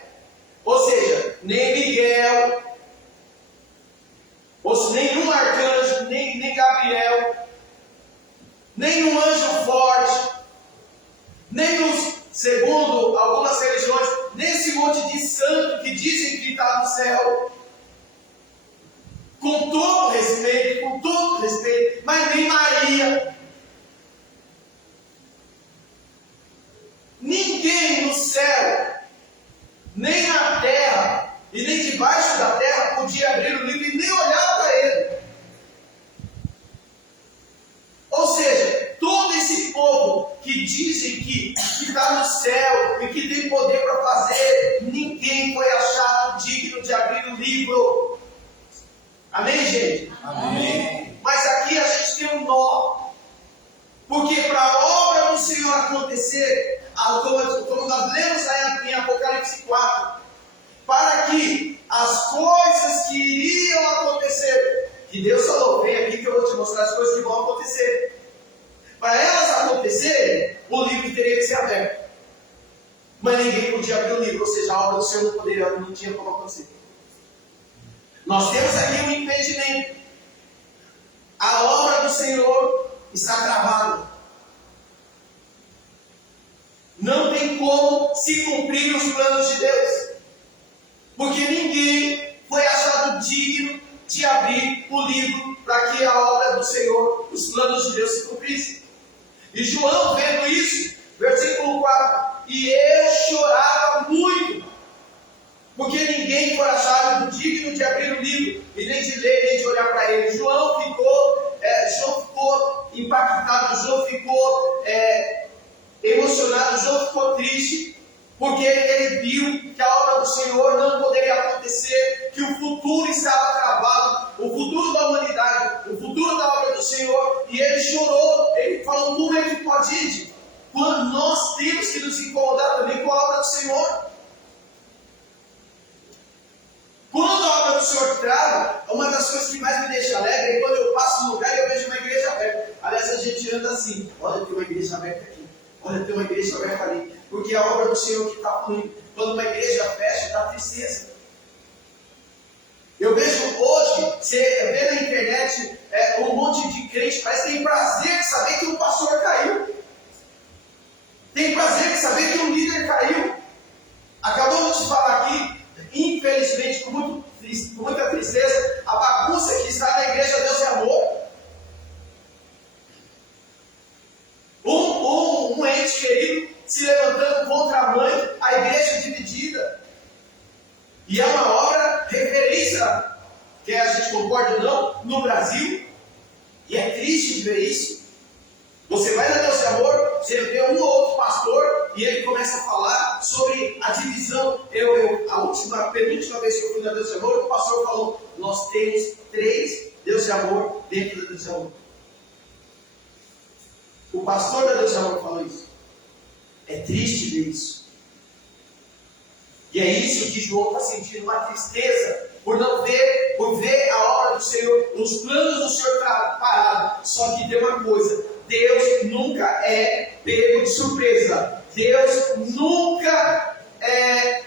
ou seja, nem Miguel, ou seja, nenhum arcanjo, nem Gabriel, nenhum anjo forte, nem os, segundo algumas religiões, nesse monte de santo que dizem que está no céu, com todo respeito, mas nem Maria. Ninguém no céu que dizem que está no céu e que tem poder para fazer, ninguém foi achado digno de abrir o livro. Amém, gente? Amém. Mas aqui a gente tem um nó. Porque para a obra do Senhor acontecer, como nós lemos aí em Apocalipse 4, para que as coisas que iriam acontecer, que Deus falou, vem aqui que eu vou te mostrar as coisas que vão acontecer. Para elas acontecerem, o livro teria que ser aberto. Mas ninguém podia abrir o livro, ou seja, a obra do Senhor não tinha como acontecer. Nós temos aqui um impedimento. A obra do Senhor está travada. Não tem como se cumprir os planos de Deus. Porque ninguém foi achado digno de abrir o livro para que a obra do Senhor, os planos de Deus se cumprissem. E João, vendo isso, versículo 4, e eu chorava muito, porque ninguém foi achado digno de abrir o livro, e nem de ler, nem de olhar para ele. João ficou impactado, João ficou emocionado, João ficou triste, porque ele viu que a obra do Senhor não poderia acontecer, que o futuro estava travado, o futuro da humanidade, o futuro da obra do Senhor, e ele chorou, ele falou, como é que pode ir? Quando nós temos que nos incomodar também com a obra do Senhor. Quando a obra do Senhor trava, uma das coisas que mais me deixa alegre é quando eu passo no lugar e eu vejo uma igreja aberta. Aliás, a gente anda assim, olha, tem uma igreja aberta aqui, olha, tem uma igreja aberta ali, porque a obra do Senhor que está fluindo. Quando uma igreja fecha, dá tristeza. Eu vejo hoje, você vê na internet um monte de crente, parece que tem prazer de saber que um pastor caiu. Tem prazer de saber que um líder caiu. Acabamos de falar aqui, infelizmente, com muita tristeza, a bagunça que está na igreja Deus é Amor. Um ente querido se levantando contra a mãe, a igreja dividida. E é uma obra referência, que a gente concorda ou não, no Brasil. E é triste ver isso. Você vai na Deus de Amor, você vê um ou outro pastor e ele começa a falar sobre a divisão. A penúltima vez que eu fui na Deus de Amor, o pastor falou, nós temos 3 Deus de Amor dentro da Deus de Amor. O pastor da Deus de Amor falou isso. É triste ver isso. E é isso que João está sentindo, uma tristeza por ver a obra do Senhor, os planos do Senhor parados. Só que tem uma coisa, Deus nunca é pego de surpresa. Deus nunca é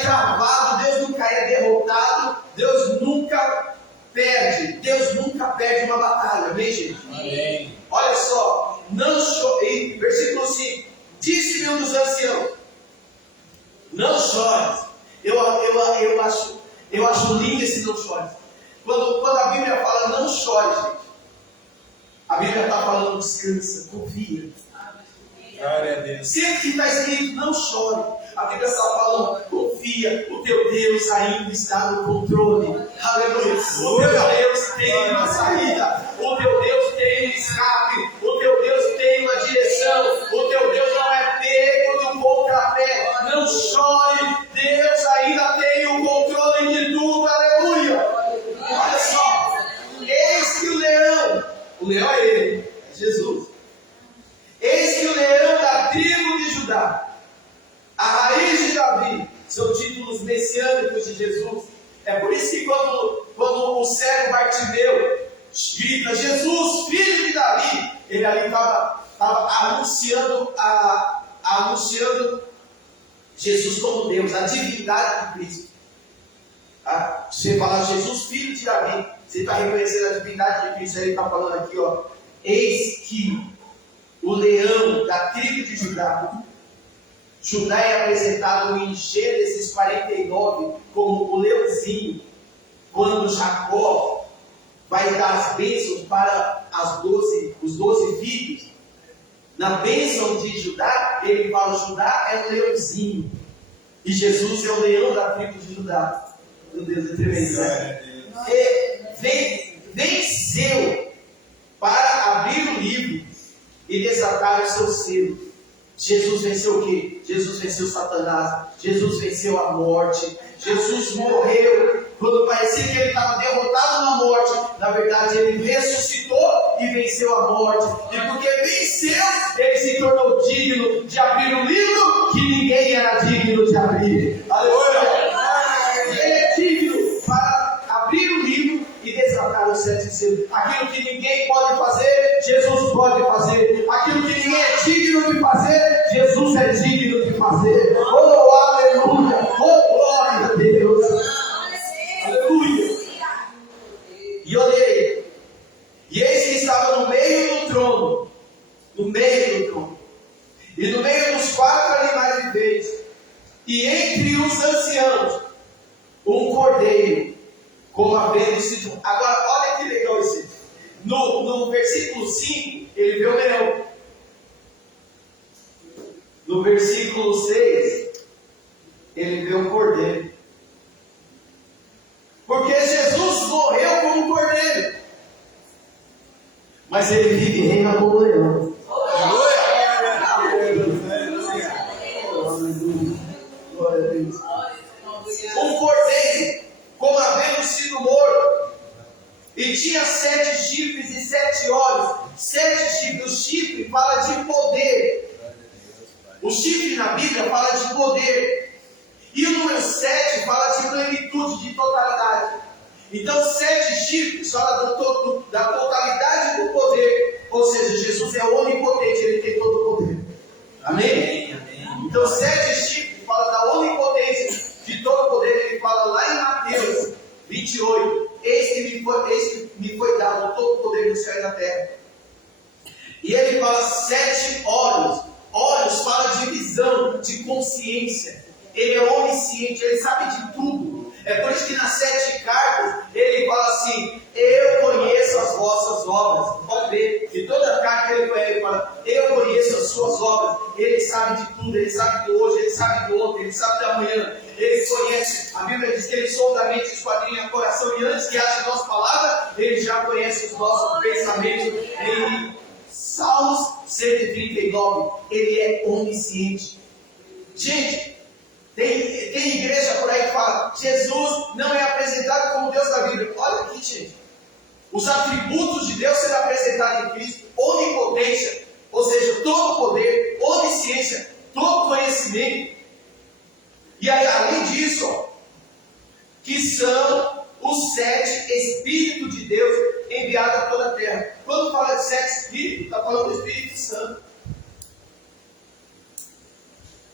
travado, Deus nunca é derrotado, Deus nunca perde. Deus nunca perde uma batalha, amém, gente? Amém. Olha só, não chore, versículo 5, disse-me um dos anciãos, não chores. Eu acho lindo esse não chores. Quando a Bíblia fala não chore, gente, a Bíblia está falando descansa, confia. Glória a Deus. Sempre que está escrito não chore, a Bíblia está falando confia, o teu Deus ainda está no controle. Aleluia. O teu Deus tem uma saída, o teu Deus tem um escape, o teu Deus tem uma direção, o teu Deus não é pego no contrapé. Não chore, Deus ainda tem o controle de tudo. Aleluia. Olha só, eis que o leão é ele, é Jesus. Eis que o leão da tribo de Judá, a raiz de Davi, são títulos messiânicos de Jesus. É por isso que quando o cego Bartimeu grita, Jesus, filho de Davi, ele ali estava anunciando Jesus como Deus, a divindade de Cristo. Você fala Jesus, filho de Davi, você está reconhecendo a divindade de Cristo. Ele está falando aqui, ó, eis que o leão da tribo de Judá. Judá é apresentado em Gênesis 49 como o leãozinho, quando Jacó vai dar as bênçãos para os 12 filhos. Na bênção de Judá, ele fala, Judá é um leãozinho, e Jesus é o leão da tribo de Judá. Meu Deus, é tremendo, né? Venceu para abrir o livro e desatar o seu selo. Jesus venceu o quê? Jesus venceu Satanás. Jesus venceu a morte. Jesus morreu. Quando parecia que ele estava derrotado na morte, na verdade ele ressuscitou e venceu a morte. E porque venceu, ele se tornou digno de abrir um livro que ninguém era digno de abrir. Aleluia! Ele é digno para abrir o livro e desatar os 7 selos. Aquilo que ninguém pode fazer, Jesus pode fazer. Aquilo que ninguém é digno de fazer, Jesus é digno de fazer. Oh, aleluia! Oh, glória a Deus! Aleluia! E olhei, e eis que estava no meio do trono, e no meio dos 4 animais viventes, e entre os anciãos, um cordeiro, como havendo sido. Agora, olha que legal isso. No versículo 5, ele vê o leão. No versículo 6, ele vê o cordeiro. Porque Jesus morreu como cordeiro, mas ele vive e reina como leão. Glória a Deus. Um cordeiro, como havendo sido morto, e tinha 7 chifres e 7 olhos. 7 chifres, o chifre fala de poder. O chifre na Bíblia fala de poder. E o número 7 fala de plenitude, de totalidade. Então 7 chifres fala da totalidade do poder. Ou seja, Jesus é onipotente, ele tem todo o poder. Amém? Então 7 chifres fala da onipotência de todo o poder. Ele fala lá em Mateus 28. Eis que me foi dado todo o poder do céu e da terra. E ele fala 7 olhos. Olhos fala de visão, de consciência. Ele é onisciente, ele sabe de tudo. É por isso que nas 7 cartas ele fala assim: eu conheço as vossas obras. Pode ver, de toda carta que ele conhece, ele fala: eu conheço as suas obras. Ele sabe de tudo, ele sabe do hoje, ele sabe do ontem, ele sabe da manhã. Ele conhece, a Bíblia diz que ele sondamente esquadrinha o coração, e antes que haja a nossa palavra, ele já conhece os nossos pensamentos. Em Salmos 139, ele é onisciente. Gente, tem igreja por aí que fala: Jesus não é apresentado como Deus da Bíblia. Olha aqui, gente. Os atributos de Deus sendo apresentados em Cristo: onipotência, ou seja, todo poder, onisciência, todo conhecimento. E aí, além disso, ó, que são os 7 Espíritos de Deus enviados a toda a terra. Quando fala de 7 Espíritos, está falando do Espírito Santo.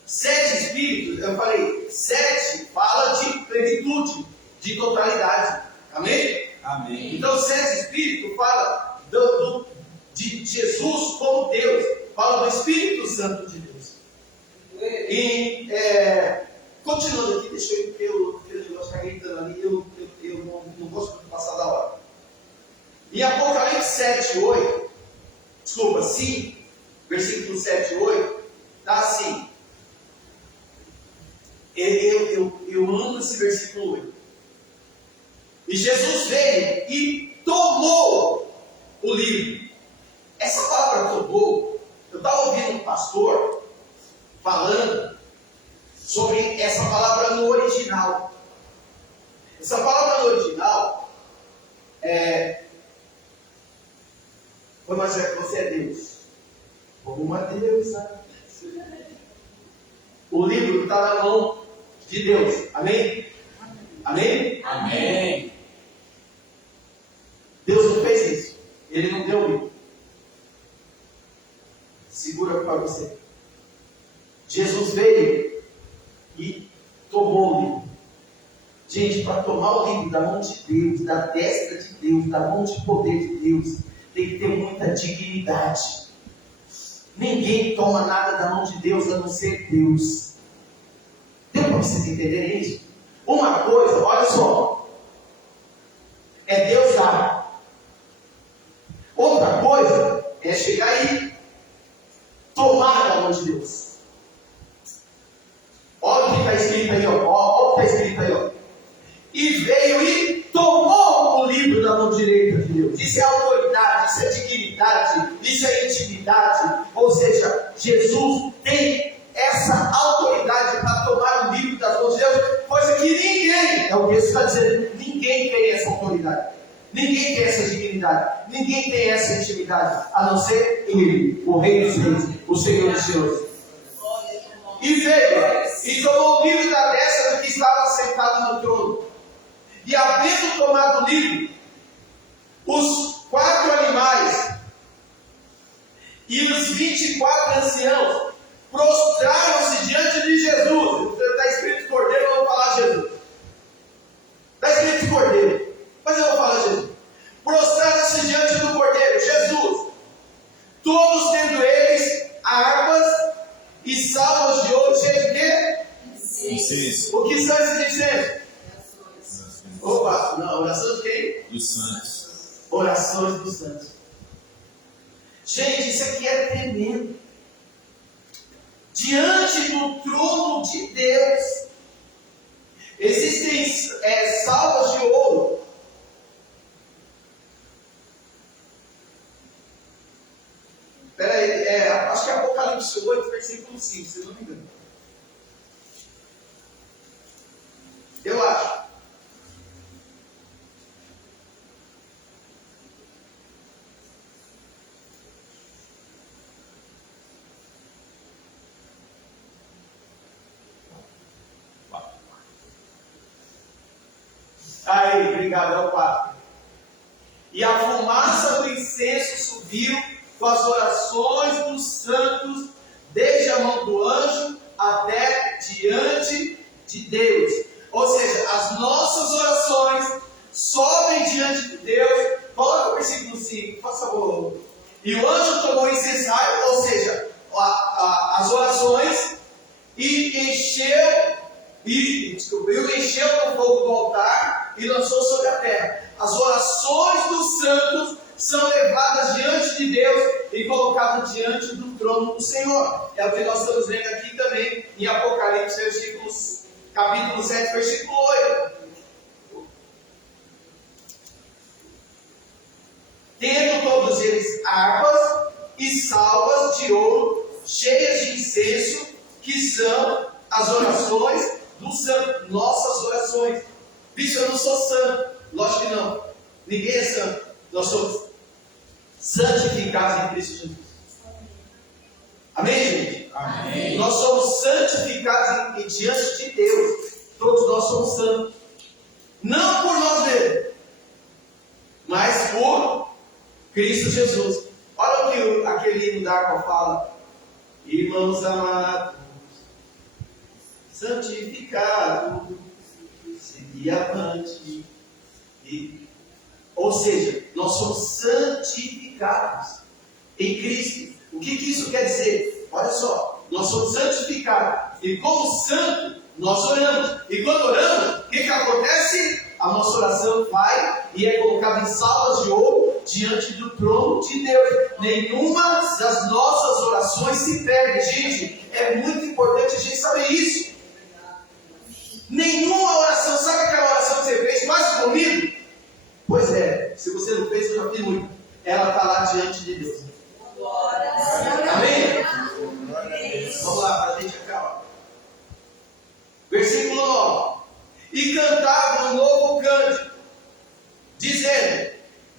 7 Espíritos, eu falei, 7 fala de plenitude, de totalidade. Amém? Amém. Então 7 Espíritos fala de Jesus como Deus, fala do Espírito Santo de Deus. E continuando aqui, deixa eu ir, porque o negócio está gritando ali, eu não gosto de passar da hora. Em Apocalipse 7:8, desculpa, 5, versículo 7:8, está assim. Eu amo esse versículo 8. E Jesus veio e tomou o livro. Essa palavra tomou, eu estava ouvindo um pastor falando sobre essa palavra no original. Essa palavra no original você é Deus. Como uma deusa. O livro está na mão de Deus. Amém? Amém? Amém. Deus não fez isso. Ele não deu o livro. Segura para você. Jesus veio e tomou o livro. Gente, para tomar o livro da mão de Deus, da destra de Deus, da mão de poder de Deus, tem que ter muita dignidade. Ninguém toma nada da mão de Deus a não ser Deus. Deu para vocês entenderem isso? Uma coisa, olha só, é Deus dar. Outra coisa é chegar e tomar da mão de Deus. Olha o que está escrito aí, ó. Olha o que está escrito aí, ó. E veio e tomou o livro da mão direita de Deus. Isso é autoridade, isso é dignidade, isso é intimidade. Ou seja, Jesus tem essa autoridade para tomar o livro das mãos de Deus, coisa que ninguém, é o que isso está dizendo, ninguém tem essa autoridade, ninguém tem essa dignidade, ninguém tem essa intimidade, a não ser Ele, o Rei dos Reis, o Senhor dos Senhores. E veio, e tomou o livro da destra do que estava sentado no trono. E havendo tomado o livro, os 4 animais e os 24 anciãos prostraram-se diante de Jesus. Está escrito Cordeiro, eu vou falar Jesus. Está escrito Cordeiro, mas eu vou falar Jesus. Prostraram-se diante do Cordeiro, Jesus. Todos tendo eles harpas e salvas de ouro cheias de quê? Incenso. O que são esses incensos? Opa, não, oração de quem? Dos santos. Orações dos santos. Gente, isso aqui é tremendo. Diante do trono de Deus, existem salvas de ouro. Espera aí, acho que é Apocalipse 8, versículo 5, se não me engano. Eu acho. Aí, obrigado, é o 4. E a fumaça do incenso subiu com as orações dos santos, desde a mão do anjo até diante de Deus. Ou seja, as nossas orações sobem diante de Deus. Coloca o versículo 5, por favor. E o anjo tomou o incensário, ou seja, as orações, e encheu com fogo do altar e lançou sobre a terra. As orações dos santos são levadas diante de Deus e colocadas diante do trono do Senhor. É o que nós estamos vendo aqui também em Apocalipse, capítulo 7, versículo 8. Tendo todos eles harpas e salvas de ouro cheias de incenso, que são as orações do santo, nossas orações. Bicho, eu não sou santo, lógico que não, ninguém é santo, nós somos santificados em Cristo Jesus. Amém, gente? Amém. Nós somos santificados diante de Deus, todos nós somos santos, não por nós mesmos, mas por Cristo Jesus. Olha o que aquele hino da harpa fala: irmãos amados, santificado, seguir avante. Ou seja, nós somos santificados em Cristo. O que isso quer dizer? Olha só, nós somos santificados e como santo nós oramos. E quando oramos, o que acontece? A nossa oração vai e é colocada em salvas de ouro diante do trono de Deus. Nenhuma das nossas orações se perde. Gente, é muito importante a gente saber isso. Nenhuma oração, sabe aquela oração que você fez quase comigo? Pois é, se você não fez, eu já fiz muito. Ela está lá diante de Deus. Amém? Vamos lá, para a gente acabar. Versículo 9. E cantavam um novo cântico, dizendo: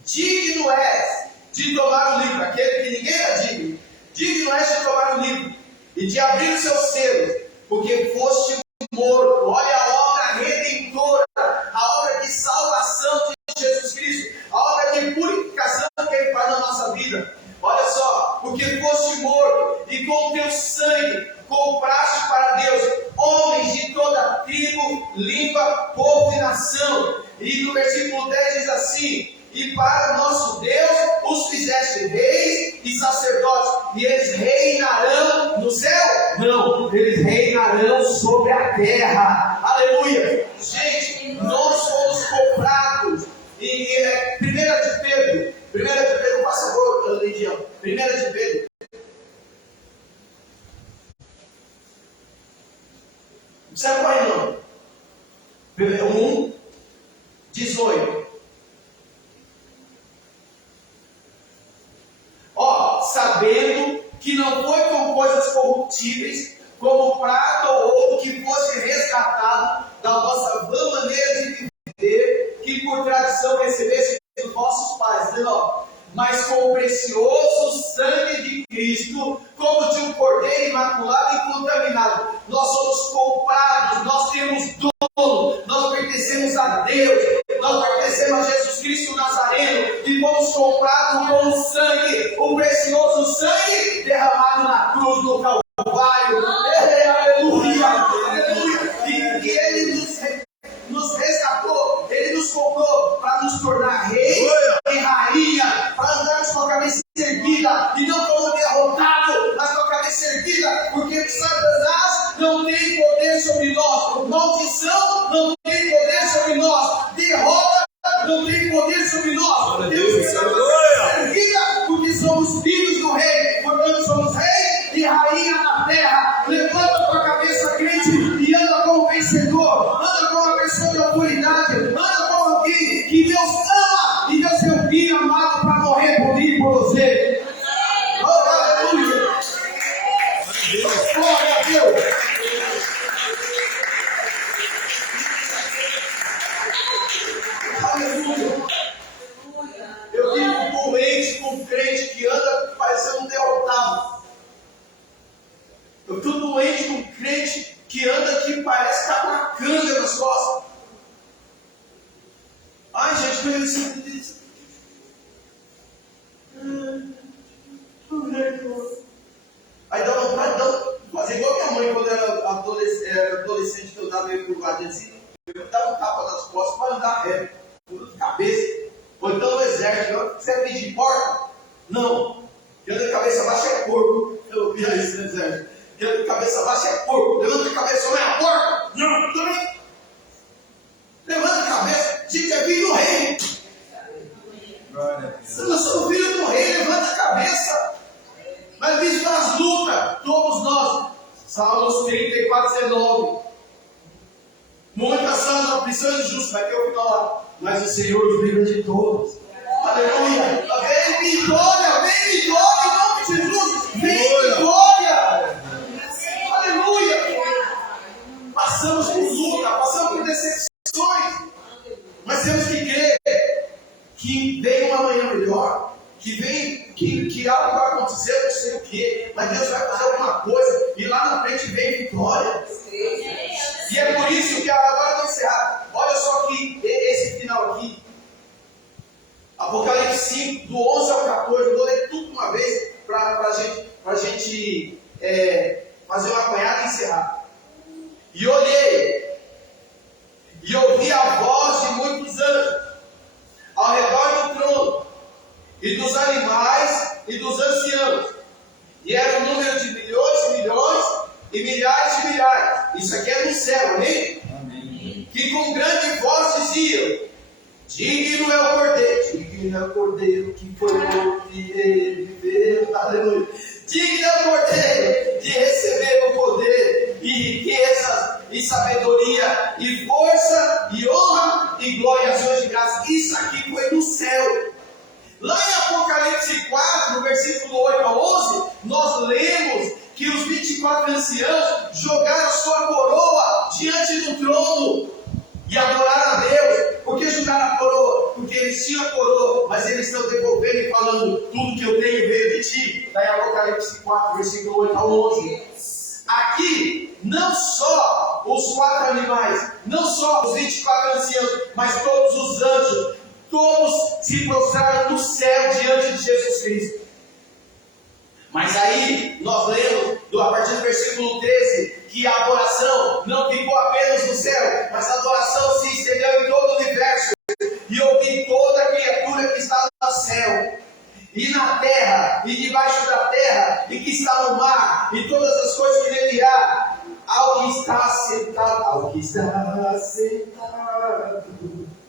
digno és de tomar o livro, aquele que ninguém era digno. Digno és de tomar o livro e de abrir os seus selos, porque foste morto. Olha a obra redentora, a obra de salvação de Jesus Cristo, a obra de purificação que Ele faz na nossa vida. Olha só, porque foste morto e com teu sangue compraste para Deus homens de toda tribo, língua, povo e nação. E no versículo 10 diz assim: e para o nosso Deus os fizeste reis e sacerdotes, e eles reinarão no céu? Não, eles reinarão sobre a terra. Aleluia! Gente, nós fomos comprados. E 1 de Pedro, por favor, Lidião, 1 de Pedro. Não precisa correr não. 1, 18. Ó, sabendo que não foi com coisas corruptíveis, como prata ou ouro, que fosse resgatado da vossa vã maneira de viver, que por tradição recebesse dos vossos pais, mas com o precioso sangue de Cristo, como de um cordeiro imaculado e incontaminado. Nós somos comprados, nós temos dono, nós pertencemos a Deus, nós pertencemos a Jesus Cristo Nazareno, e fomos comprados com o sangue, o precioso sangue derramado na cruz do Calvário. Aleluia, aleluia. E Ele nos resgatou, Ele nos comprou para nos tornar reis e rainha, para andarmos com a cabeça erguida e não como derrotado, mas com a cabeça erguida, porque Satanás não tem poder sobre nós, maldição não tem poder sobre nós, derrota não tem poder sobre nós. Temos que ter a cabeça erguida, porque somos filhos do rei, portanto somos rei e rainha na terra. Levanta tua cabeça, crente, e anda como vencedor, anda como uma pessoa de autoridade, anda como alguém que Deus ama e Deus tem um filho amado para morrer por mim e por você. Oh, aleluia! Glória a Deus! Aleluia! Eu vivo doente com um crente que anda parecendo um derrotado. Eu estou doente com um crente que anda que parece que está com uma canga nas costas. Ai, gente, eu isso. Aí dá vontade de fazer igual minha mãe quando era adolescente, que eu dava meio curvadinho assim. Eu dava um tapa nas costas para andar reto, de cabeça. Ou então no exército, você é pedir porta? Não. Quem anda de cabeça baixa é porco. Eu via isso no exército. Quem anda de cabeça baixa é porco. Levanta a cabeça, não é a porta? Não, também. Levanta a cabeça, gente, é filho do rei. Se nós somos filhos do rei, levanta a cabeça. Mas mesmo nas lutas, todos nós, Salmos 34:19. Muitas são as aflições justas, vai ter o final lá. Mas o Senhor os livra de todos. Aleluia. Vem vitória, em nome de Jesus. Vem vitória. Aleluia. Passamos por luta, passamos por decepções. Mas temos que crer que vem uma manhã melhor. Que algo vai acontecer, eu não sei o que. Mas Deus vai fazer alguma coisa. E lá na frente vem vitória. E é por isso que agora eu vou encerrar. Olha só aqui, esse final aqui. Apocalipse 5, do 11 ao 14. Eu vou ler tudo de uma vez para a gente fazer uma apanhada e encerrar. E olhei, e ouvi a voz de muitos anjos ao redor do trono, e dos animais e dos anciãos. E era um número de milhões e milhões e milhares de milhares. Isso aqui é no céu, amém? Amém. Que com grande voz diziam: digno é o cordeiro que foi morto e ele viveu. Aleluia. Digno é o cordeiro de receber o poder e riquezas e sabedoria e força e honra e glória e ações de graça. Isso aqui foi no céu. Lá em Apocalipse 4, no versículo 8 a 11, nós lemos que os 24 anciãos jogaram sua coroa diante do trono e adoraram a Deus. Por que jogaram a coroa? Porque eles tinham a coroa, mas eles estão devolvendo e falando: tudo que eu tenho veio de ti. Está em Apocalipse 4, versículo 8 a 11. Aqui, não só os 4 animais, não só os 24 anciãos, mas todos os anjos, todos se prostraram no céu diante de Jesus Cristo. Mas aí, nós lemos, a partir do versículo 13, que a adoração não ficou apenas no céu, mas a adoração se estendeu em todo o universo. E ouvi toda a criatura que está no céu, e na terra, e debaixo da terra, e que está no mar, e todas as coisas que nele há, ao que está sentado,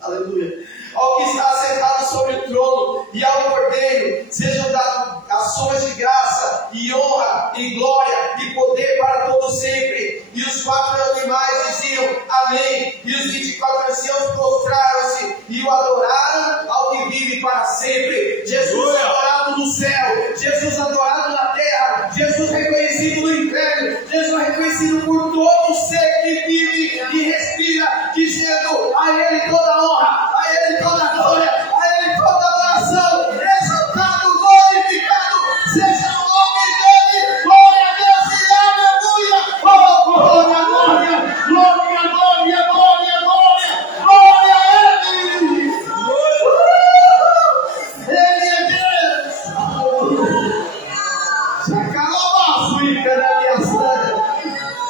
aleluia, ao que está sentado sobre o trono e ao Cordeiro, sejam dadas ações de graça e honra e glória e poder para todo sempre. E os 4 animais diziam amém, e os 24 anciãos prostraram-se e o adoraram ao que vive para sempre. Jesus adorado no céu, Jesus adorado na terra, terra, Jesus reconhecido no inferno, Jesus reconhecido por todo ser que vive e respira, dizendo a Ele toda honra, a Ele toda glória, a Ele toda adoração, exaltado, glorificado, seja o nome dEle, glória a Deus e aleluia, oh glória, glória, glória, glória, glória, glória, glória a Ele, Ele é Deus,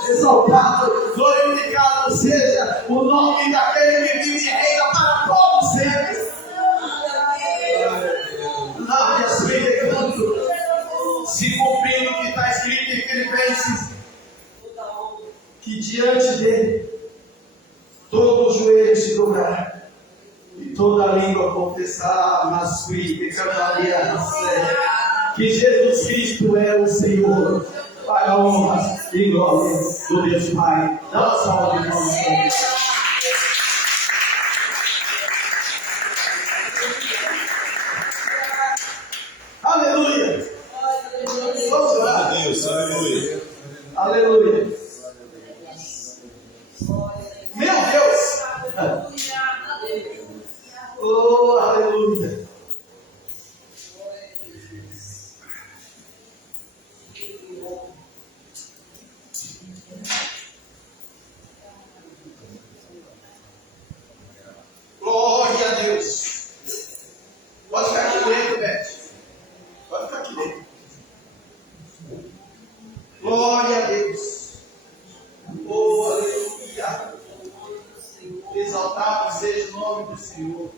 exaltado, glorificado seja o nome daquele que vive e reina para todos sempre. Lave a sua canto, se cumprindo o que está escrito em Filipenses, que diante dele todo o joelho se dobrará e toda a língua confessará na sua que Jesus Cristo é o Senhor, para a honra e glória do Deus Pai. Dá uma salva de palmas para Ele. Aleluia! Vamos orar. Deus, aleluia. Aleluia! Meu Deus! Oh, aleluia! Glória a Deus! Pode ficar aqui dentro, Beth. Pode ficar aqui dentro. Glória a Deus! Oh, aleluia! Exaltado seja o nome do Senhor.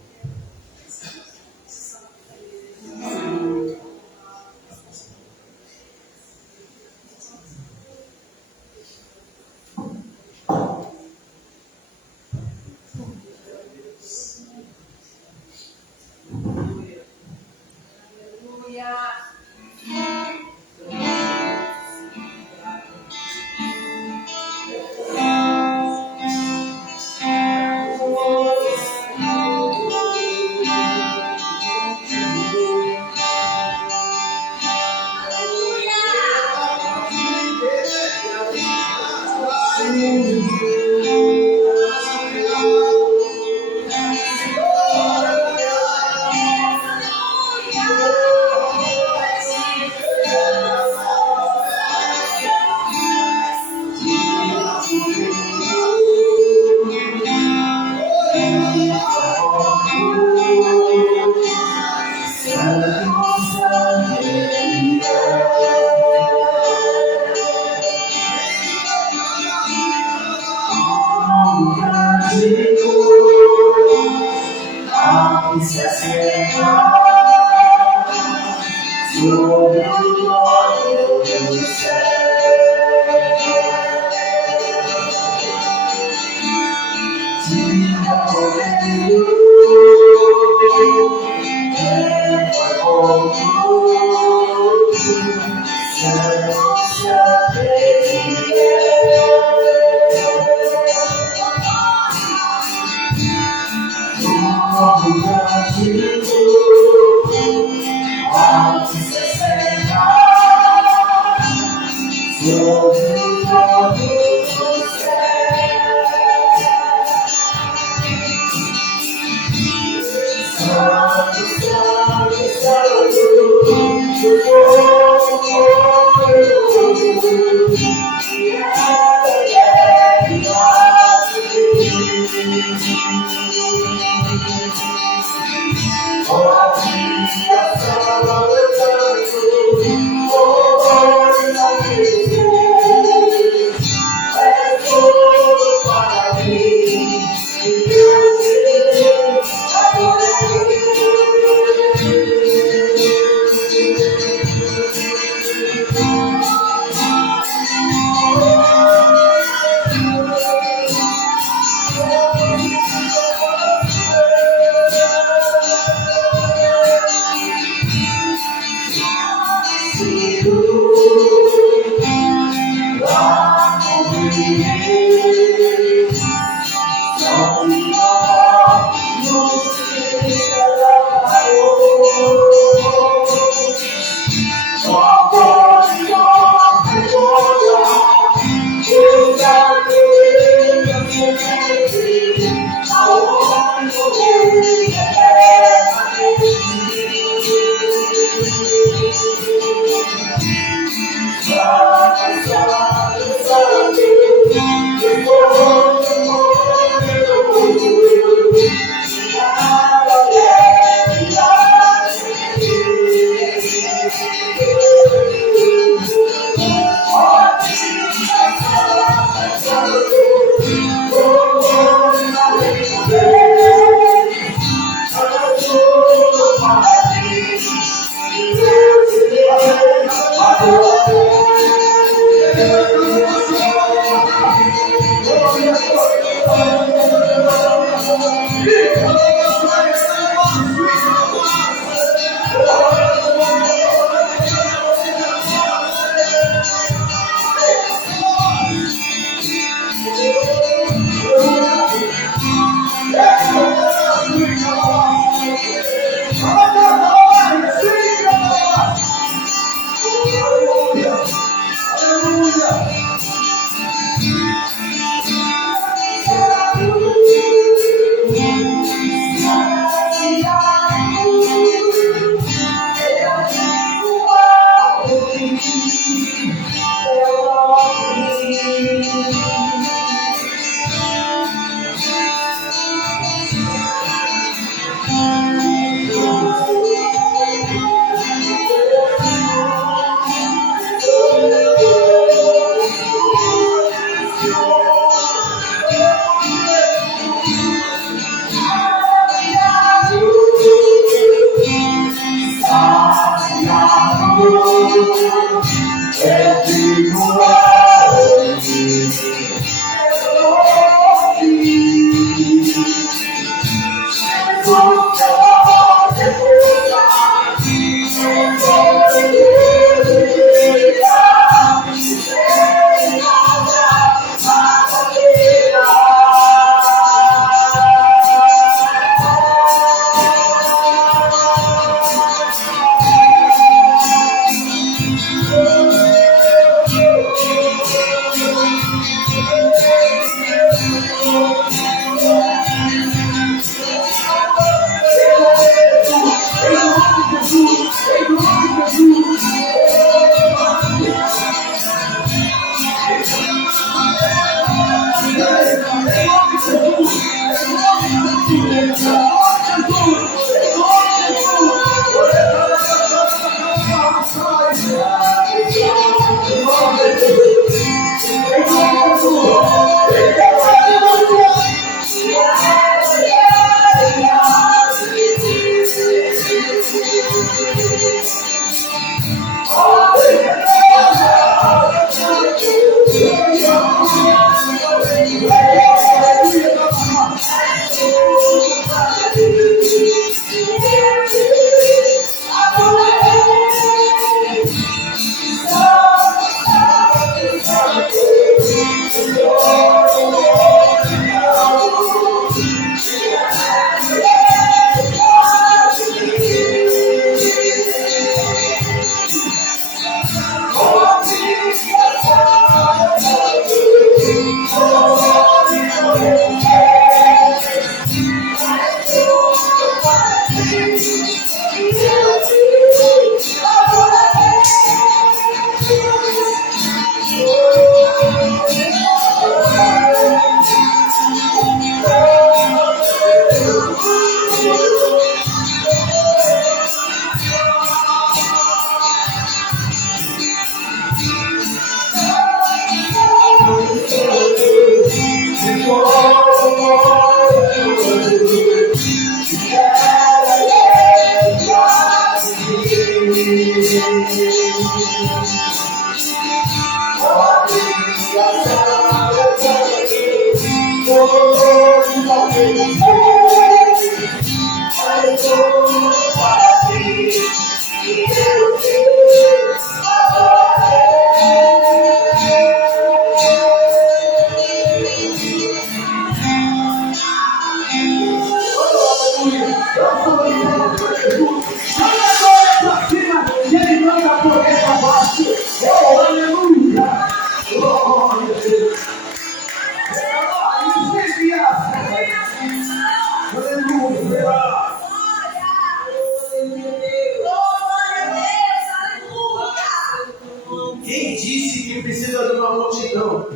Quem disse que precisa de uma multidão?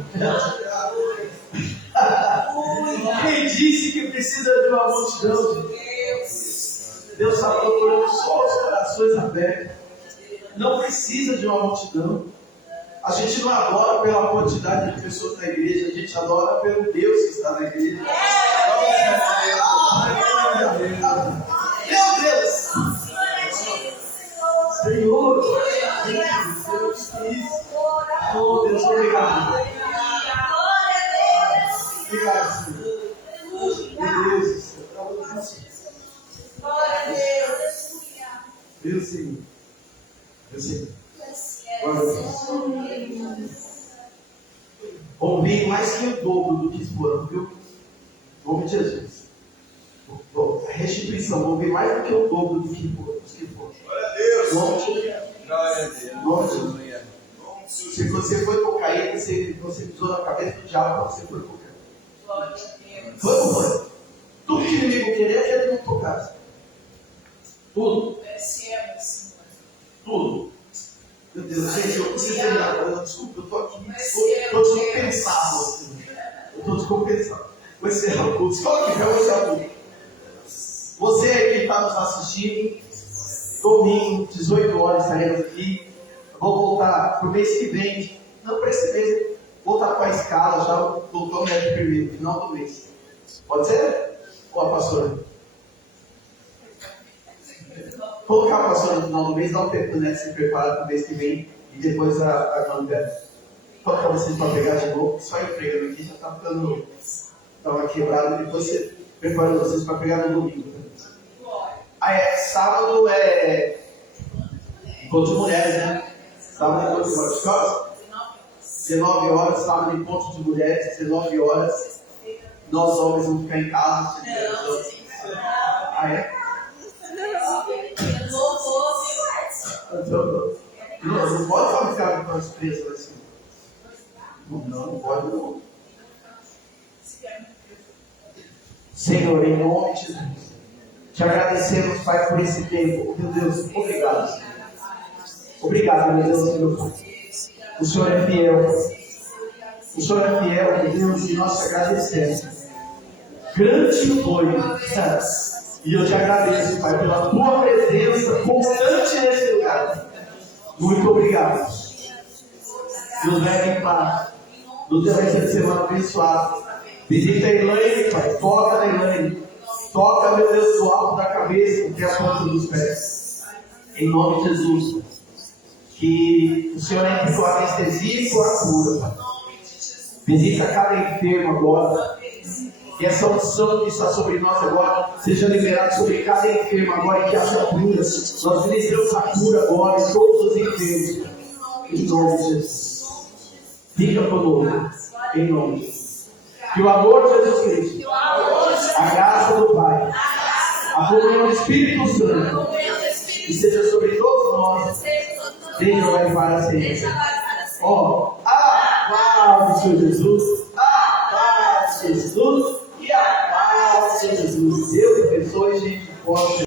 Quem disse que precisa de uma multidão? Deus está procurando só os corações abertos. Não precisa de uma multidão. A gente não adora pela quantidade de pessoas na igreja, a gente adora pelo Deus que está na igreja. Meu Deus! Senhor! Isso. Oh, Deus, obrigado. Obrigado, Senhor. Meu Deus. Meu Senhor. Meu Senhor. Glória a Deus. Ouvi mais que o dobro do que foram, viu? Em nome de Jesus. A restituição, ouvi mais do que o dobro do que foram. Glória a Deus. Glória a Deus. Se você foi cocaína, você pisou na cabeça do diabo quando você foi cocaína. Foi ou foi? Tudo que o inimigo queria é que ele não tocasse. Tudo. Tudo. Meu Deus, gente, eu preciso terminar. Desculpa, eu estou aqui. Estou descompensado. Assim. Eu estou descompensado. Vou encerrar o culto. Só que já vou encerrar o culto. Você que está nos assistindo, domingo, 18 horas, estaremos aqui. Vou voltar para o mês que vem. Não para esse mês. Voltar com a escala já. Voltamos aqui primeiro, final do mês. Pode ser? Ou a pastora? Colocar a pastora no final do mês, dá um tempo, né? Se preparar para o mês que vem. E depois a Gambé. Colocar vocês para pegar de novo. Só empregando aqui já está ficando. Estava quebrado. Depois você prepara vocês para pegar no domingo. Sábado é encontro de mulheres, né? Sábado é encontro de mulheres. 19 horas, sábado encontro de mulheres, 19 horas. Nós homens vamos ficar em casa. Não pode ficar com as presas assim. Não pode não. Senhor, em nome de Jesus, te agradecemos, Pai, por esse tempo. Meu Deus, obrigado, Senhor. Obrigado, meu Deus, meu Pai. O Senhor é fiel. O Senhor é fiel, meu Deus, e nós te agradecemos. Grande foi, e eu te agradeço, Pai, pela tua presença constante nesse lugar. Muito obrigado. Deus leve em paz. No teu resto de semana abençoado. Visita a Elaine, Pai. Toca na Elaine. Toca, meu Deus, do alto da cabeça até a ponta dos pés. Em nome de Jesus. Que o Senhor entre com a anestesia e com a cura. Visita cada enfermo agora. Que essa unção que está sobre nós agora seja liberada sobre cada enfermo agora e que haja cura. Nós ministramos a cura agora em todos os enfermos. Em nome de Jesus. Fica conosco. Em nome de Jesus. Que o amor de Jesus Cristo, a graça do Pai, a comunhão do Espírito Santo, e seja sobre todos nós, desde agora e para sempre. Ó, a paz do Senhor Jesus, a paz do Senhor Jesus, e a paz do Senhor Jesus. Deus abençoe, gente.